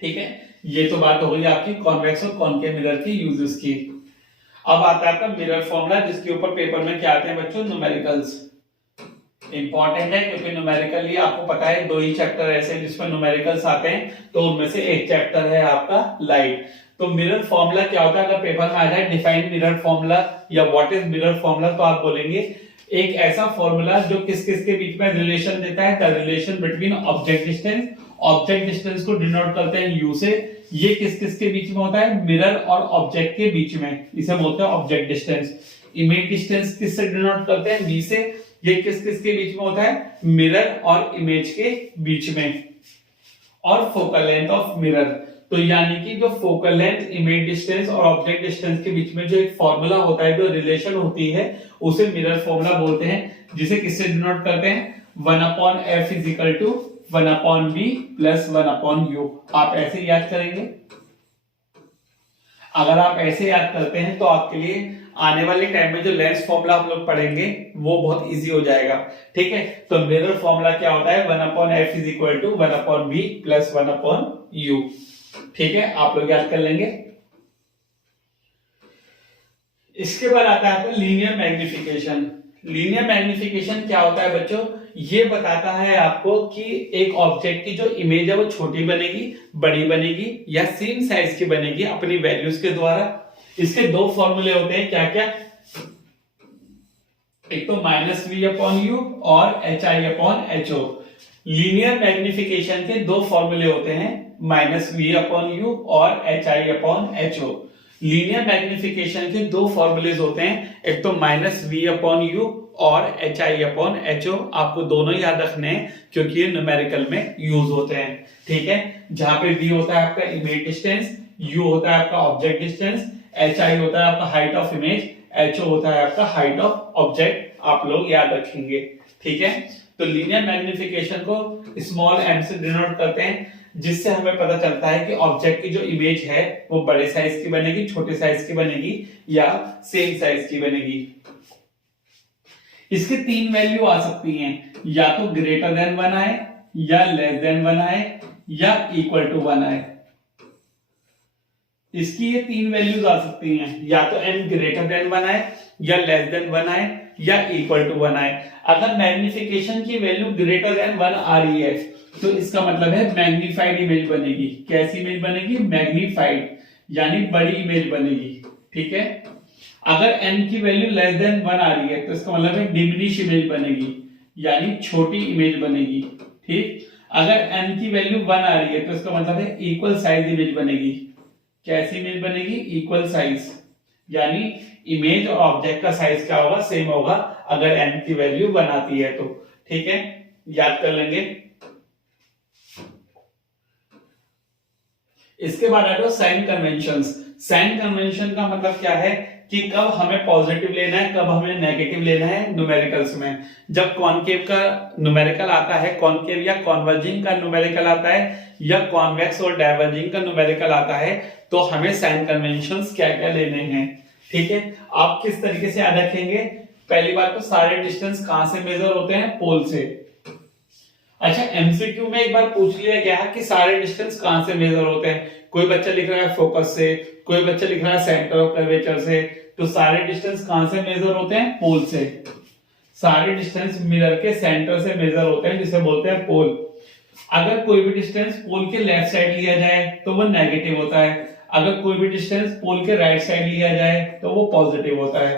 ठीक है, ये तो बात हो गई आपकी कॉन्वेक्स और कॉनकेव मिरर की यूजेस की। अब आता है आपका मिरर फॉर्मूला, जिसके ऊपर पेपर में क्या आते हैं बच्चों, न्यूमेरिकल्स। इंपॉर्टेंट है क्योंकि न्यूमेरिकली आपको पता है 2 ही चैप्टर ऐसे हैं जिसमें न्यूमेरिकल्स आते हैं, तो उनमें से एक चैप्टर है आपका लाइट। तो मिरर फॉर्मूला क्या होता है, अगर पेपर में आ जाए डिफाइन मिरर फॉर्मूला या व्हाट इज मिरर फॉर्मूला, तो आप बोलेंगे एक ऐसा फॉर्मूला जो किस किस के बीच में रिलेशन देता है, the relation between object distance. Object distance को डिनोट करते हैं यू से, ये किस किस के बीच में होता है, मिरर और ऑब्जेक्ट के बीच में, इसे बोलते हैं ऑब्जेक्ट डिस्टेंस। इमेज डिस्टेंस किससे डिनोट करते हैं, वी से, ये किस किस के बीच में होता है, मिरर और इमेज के बीच में। और फोकल लेंथ ऑफ मिरर, तो यानी कि जो फोकल लेंथ, इमेज डिस्टेंस और ऑब्जेक्ट डिस्टेंस के बीच में जो एक फॉर्मूला होता है, जो रिलेशन होती है, उसे मिरर फॉर्मूला बोलते हैं, जिसे किससे डिनोट करते हैं, 1/f is equal to 1/v plus 1/u। आप ऐसे याद करेंगे। अगर आप ऐसे याद करते हैं तो आपके लिए आने वाले टाइम में जो लेंस फॉर्मूला हम लोग पढ़ेंगे वो बहुत इजी हो जाएगा। ठीक है, तो मिरर फॉर्मूला क्या होता है, 1/f is equal to 1/v plus 1/u। ठीक है, आप लोग याद कर लेंगे। इसके बाद आता है आपका लीनियर मैग्निफिकेशन। लीनियर मैग्निफिकेशन क्या होता है बच्चों, ये बताता है आपको कि एक ऑब्जेक्ट की जो इमेज है वो छोटी बनेगी, बड़ी बनेगी या सेम साइज की बनेगी अपनी वैल्यूज के द्वारा। इसके 2 फॉर्मूले होते हैं, क्या क्या, एक तो -v/u और hi/ho। लीनियर मैग्निफिकेशन के 2 फॉर्मूले होते हैं, -v/u और hi/ho। लीनियर मैग्निफिकेशन के 2 फॉर्मूलेज होते हैं, एक तो -v/u और hi/ho। आपको दोनों याद रखने हैं क्योंकि ये न्यूमेरिकल में यूज होते हैं। ठीक है, जहां पे v होता है आपका इमेज डिस्टेंस, u होता है आपका ऑब्जेक्ट डिस्टेंस, hi होता है आपका हाइट ऑफ इमेज, ho होता है आपका हाइट ऑफ ऑब्जेक्ट। आप लोग याद रखेंगे। ठीक है, तो लीनियर मैग्निफिकेशन को स्मॉल m से डिनोट करते हैं, जिससे हमें पता चलता है कि ऑब्जेक्ट की जो इमेज है वो बड़े साइज की बनेगी, छोटे साइज की बनेगी या सेम साइज की बनेगी। इसके 3 वैल्यू आ सकती हैं, या तो ग्रेटर देन 1 आए, या लेस देन 1 आए, या इक्वल टू 1 आए। इसकी ये 3 वैल्यूज आ सकती हैं, या तो n ग्रेटर देन 1 आए, या लेस देन 1 आए, या इक्वल टू 1 आए। अगर मैग्निफिकेशन की वैल्यू ग्रेटर देन 1 आ रही है तो इसका मतलब है मैग्नीफाइड इमेज बनेगी। कैसी इमेज बनेगी, मैग्नीफाइड, यानी बड़ी इमेज बनेगी। ठीक है, अगर n की वैल्यू लेस देन 1 आ रही है तो इसका मतलब है डिमिनिश इमेज बनेगी, यानी छोटी इमेज बनेगी। ठीक, अगर n की वैल्यू 1 आ रही है तो इसका मतलब है इक्वल साइज इमेज बनेगी। कैसी इमेज बनेगी, इक्वल साइज, यानी इमेज और ऑब्जेक्ट का साइज क्या होगा, सेम होगा अगर n की वैल्यू 1 आती है तो। ठीक है, याद कर लेंगे। इसके बाद आ जाओ साइन कन्वेंशंस। साइन कन्वेंशन का मतलब क्या है कि कब हमें पॉजिटिव लेना है, कब हमें नेगेटिव लेना है न्यूमेरिकल्स में। जब कॉनकेव का न्यूमेरिकल आता है, कॉनकेव या कॉन्वर्जिंग का न्यूमेरिकल आता है, या कॉन्वेक्स और डाइवर्जिंग का न्यूमेरिकल आता है, तो हमें साइन कन्वेंशंस क्या क्या लेने हैं। ठीक है, आप किस तरीके से याद रखेंगे, पहली बात तो सारे डिस्टेंस कहां से मेजर होते हैं, पोल से। अच्छा, एमसीक्यू में एक बार पूछ लिया गया कि सारे डिस्टेंस कहां से मेजर होते हैं। कोई बच्चा लिख रहा है फोकस से, कोई बच्चा लिख रहा है सेंटर ऑफ कर्वेचर से, तो सारे डिस्टेंस कहां से मेजर होते हैं, पोल से। सारे डिस्टेंस मिरर के सेंटर से मेजर होते हैं, जिसे बोलते हैं पोल। अगर कोई भी डिस्टेंस पोल के लेफ्ट साइड लिया जाए तो वो नेगेटिव होता है, अगर कोई भी डिस्टेंस पोल के राइट साइड लिया जाए तो वो पॉजिटिव होता है,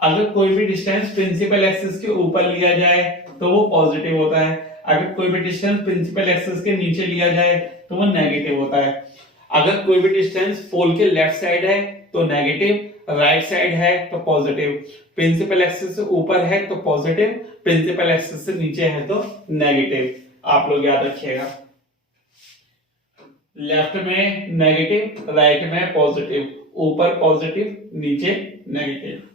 अगर कोई भी डिस्टेंस प्रिंसिपल एक्सिस के ऊपर लिया जाए तो वो पॉजिटिव होता है, अगर कोई भी डिस्टेंस प्रिंसिपल एक्सिस के नीचे लिया जाए तो वो नेगेटिव होता है। अगर कोई भी डिस्टेंस पोल के लेफ्ट साइड है तो नेगेटिव, राइट साइड है तो पॉजिटिव, प्रिंसिपल एक्सिस से ऊपर है तो पॉजिटिव, प्रिंसिपल एक्सिस से नीचे है तो नेगेटिव। आप लोग याद रखिएगा, लेफ्ट में नेगेटिव, राइट में पॉजिटिव, ऊपर पॉजिटिव, नीचे negative.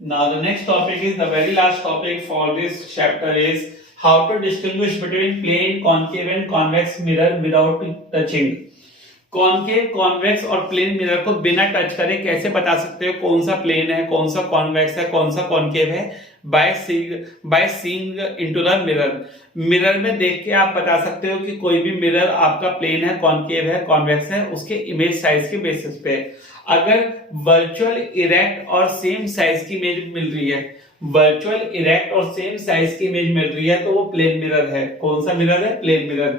Now the next topic is the very last topic for this chapter is how to distinguish between plane, concave and convex mirror without touching. Concave, convex और plane mirror को बिना touch करे कैसे बता सकते हो कौन सा प्लेन है, कौन सा कॉन्वेक्स है, कौन सा कॉनकेव है? By seeing into the mirror. Mirror में देख के आप बता सकते हो कि कोई भी मिरर आपका प्लेन है, कॉनकेव है, कॉन्वेक्स है, उसके इमेज साइज के बेसिस पे। अगर वर्चुअल इरेक्ट और सेम साइज की इमेज मिल रही है, वर्चुअल इरेक्ट और सेम साइज की इमेज मिल रही है तो वो प्लेन मिरर है। कौन सा मिरर है? Plane mirror.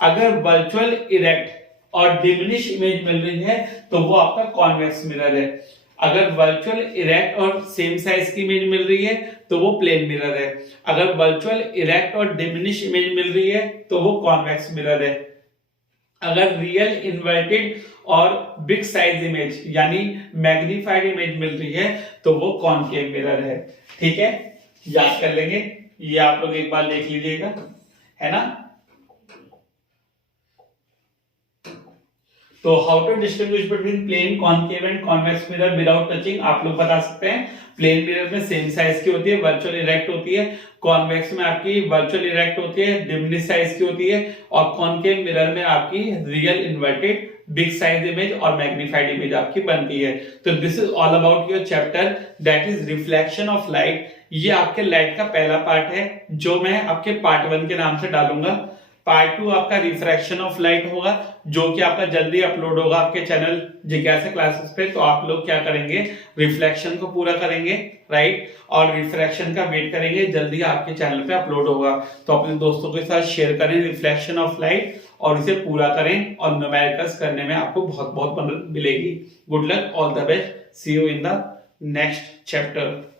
अगर वर्चुअल इरेक्ट और डिमिनिश इमेज मिल रही है तो वो आपका कॉन्वेक्स मिरर है। अगर वर्चुअल इरेक्ट और सेम साइज की इमेज मिल रही है तो वो प्लेन मिरर है। अगर वर्चुअल इरेक्ट और डिमिनिश इमेज मिल रही है तो वो कॉन्वेक्स मिरर है। अगर रियल इन्वर्टेड और बिग साइज इमेज यानी मैग्नीफाइड इमेज मिल रही है तो वो कॉनकेव मिरर है। ठीक है, याद कर लेंगे, ये आप लोग एक बार देख लीजिएगा, है ना। तो how to distinguish between plane, concave and convex mirror without touching, आप लोग बता सकते हैं। प्लेन मिरर में सेम साइज की होती है, वर्चुअल इरेक्ट होती है। कॉन्वेक्स में आपकी वर्चुअल इरेक्ट होती है, डिमिनिश साइज की होती है। और कॉनकेव मिरर में आपकी real inverted big size image और मैग्नीफाइड इमेज आपकी बनती है। तो this is all about your chapter that is reflection of light. ये आपके लाइट का पहला पार्ट है जो मैं आपके पार्ट 1 के नाम से डालूंगा। पार्ट 2 आपका रिफ्रैक्शन ऑफ लाइट होगा जो कि आपका जल्दी अपलोड होगा आपके चैनल जिज्ञासा क्लासेस पे। तो आप लोग क्या करेंगे, रिफ्लेक्शन को पूरा करेंगे, राइट, और रिफ्रैक्शन का वेट करेंगे, जल्दी आपके चैनल पे अपलोड होगा। तो अपने दोस्तों के साथ शेयर करें रिफ्लेक्शन ऑफ लाइट और इसे पूरा करें और न्यूमेरिकल्स करने में आपको बहुत बहुत मदद मिलेगी। Good luck, all the best, see you in the next chapter.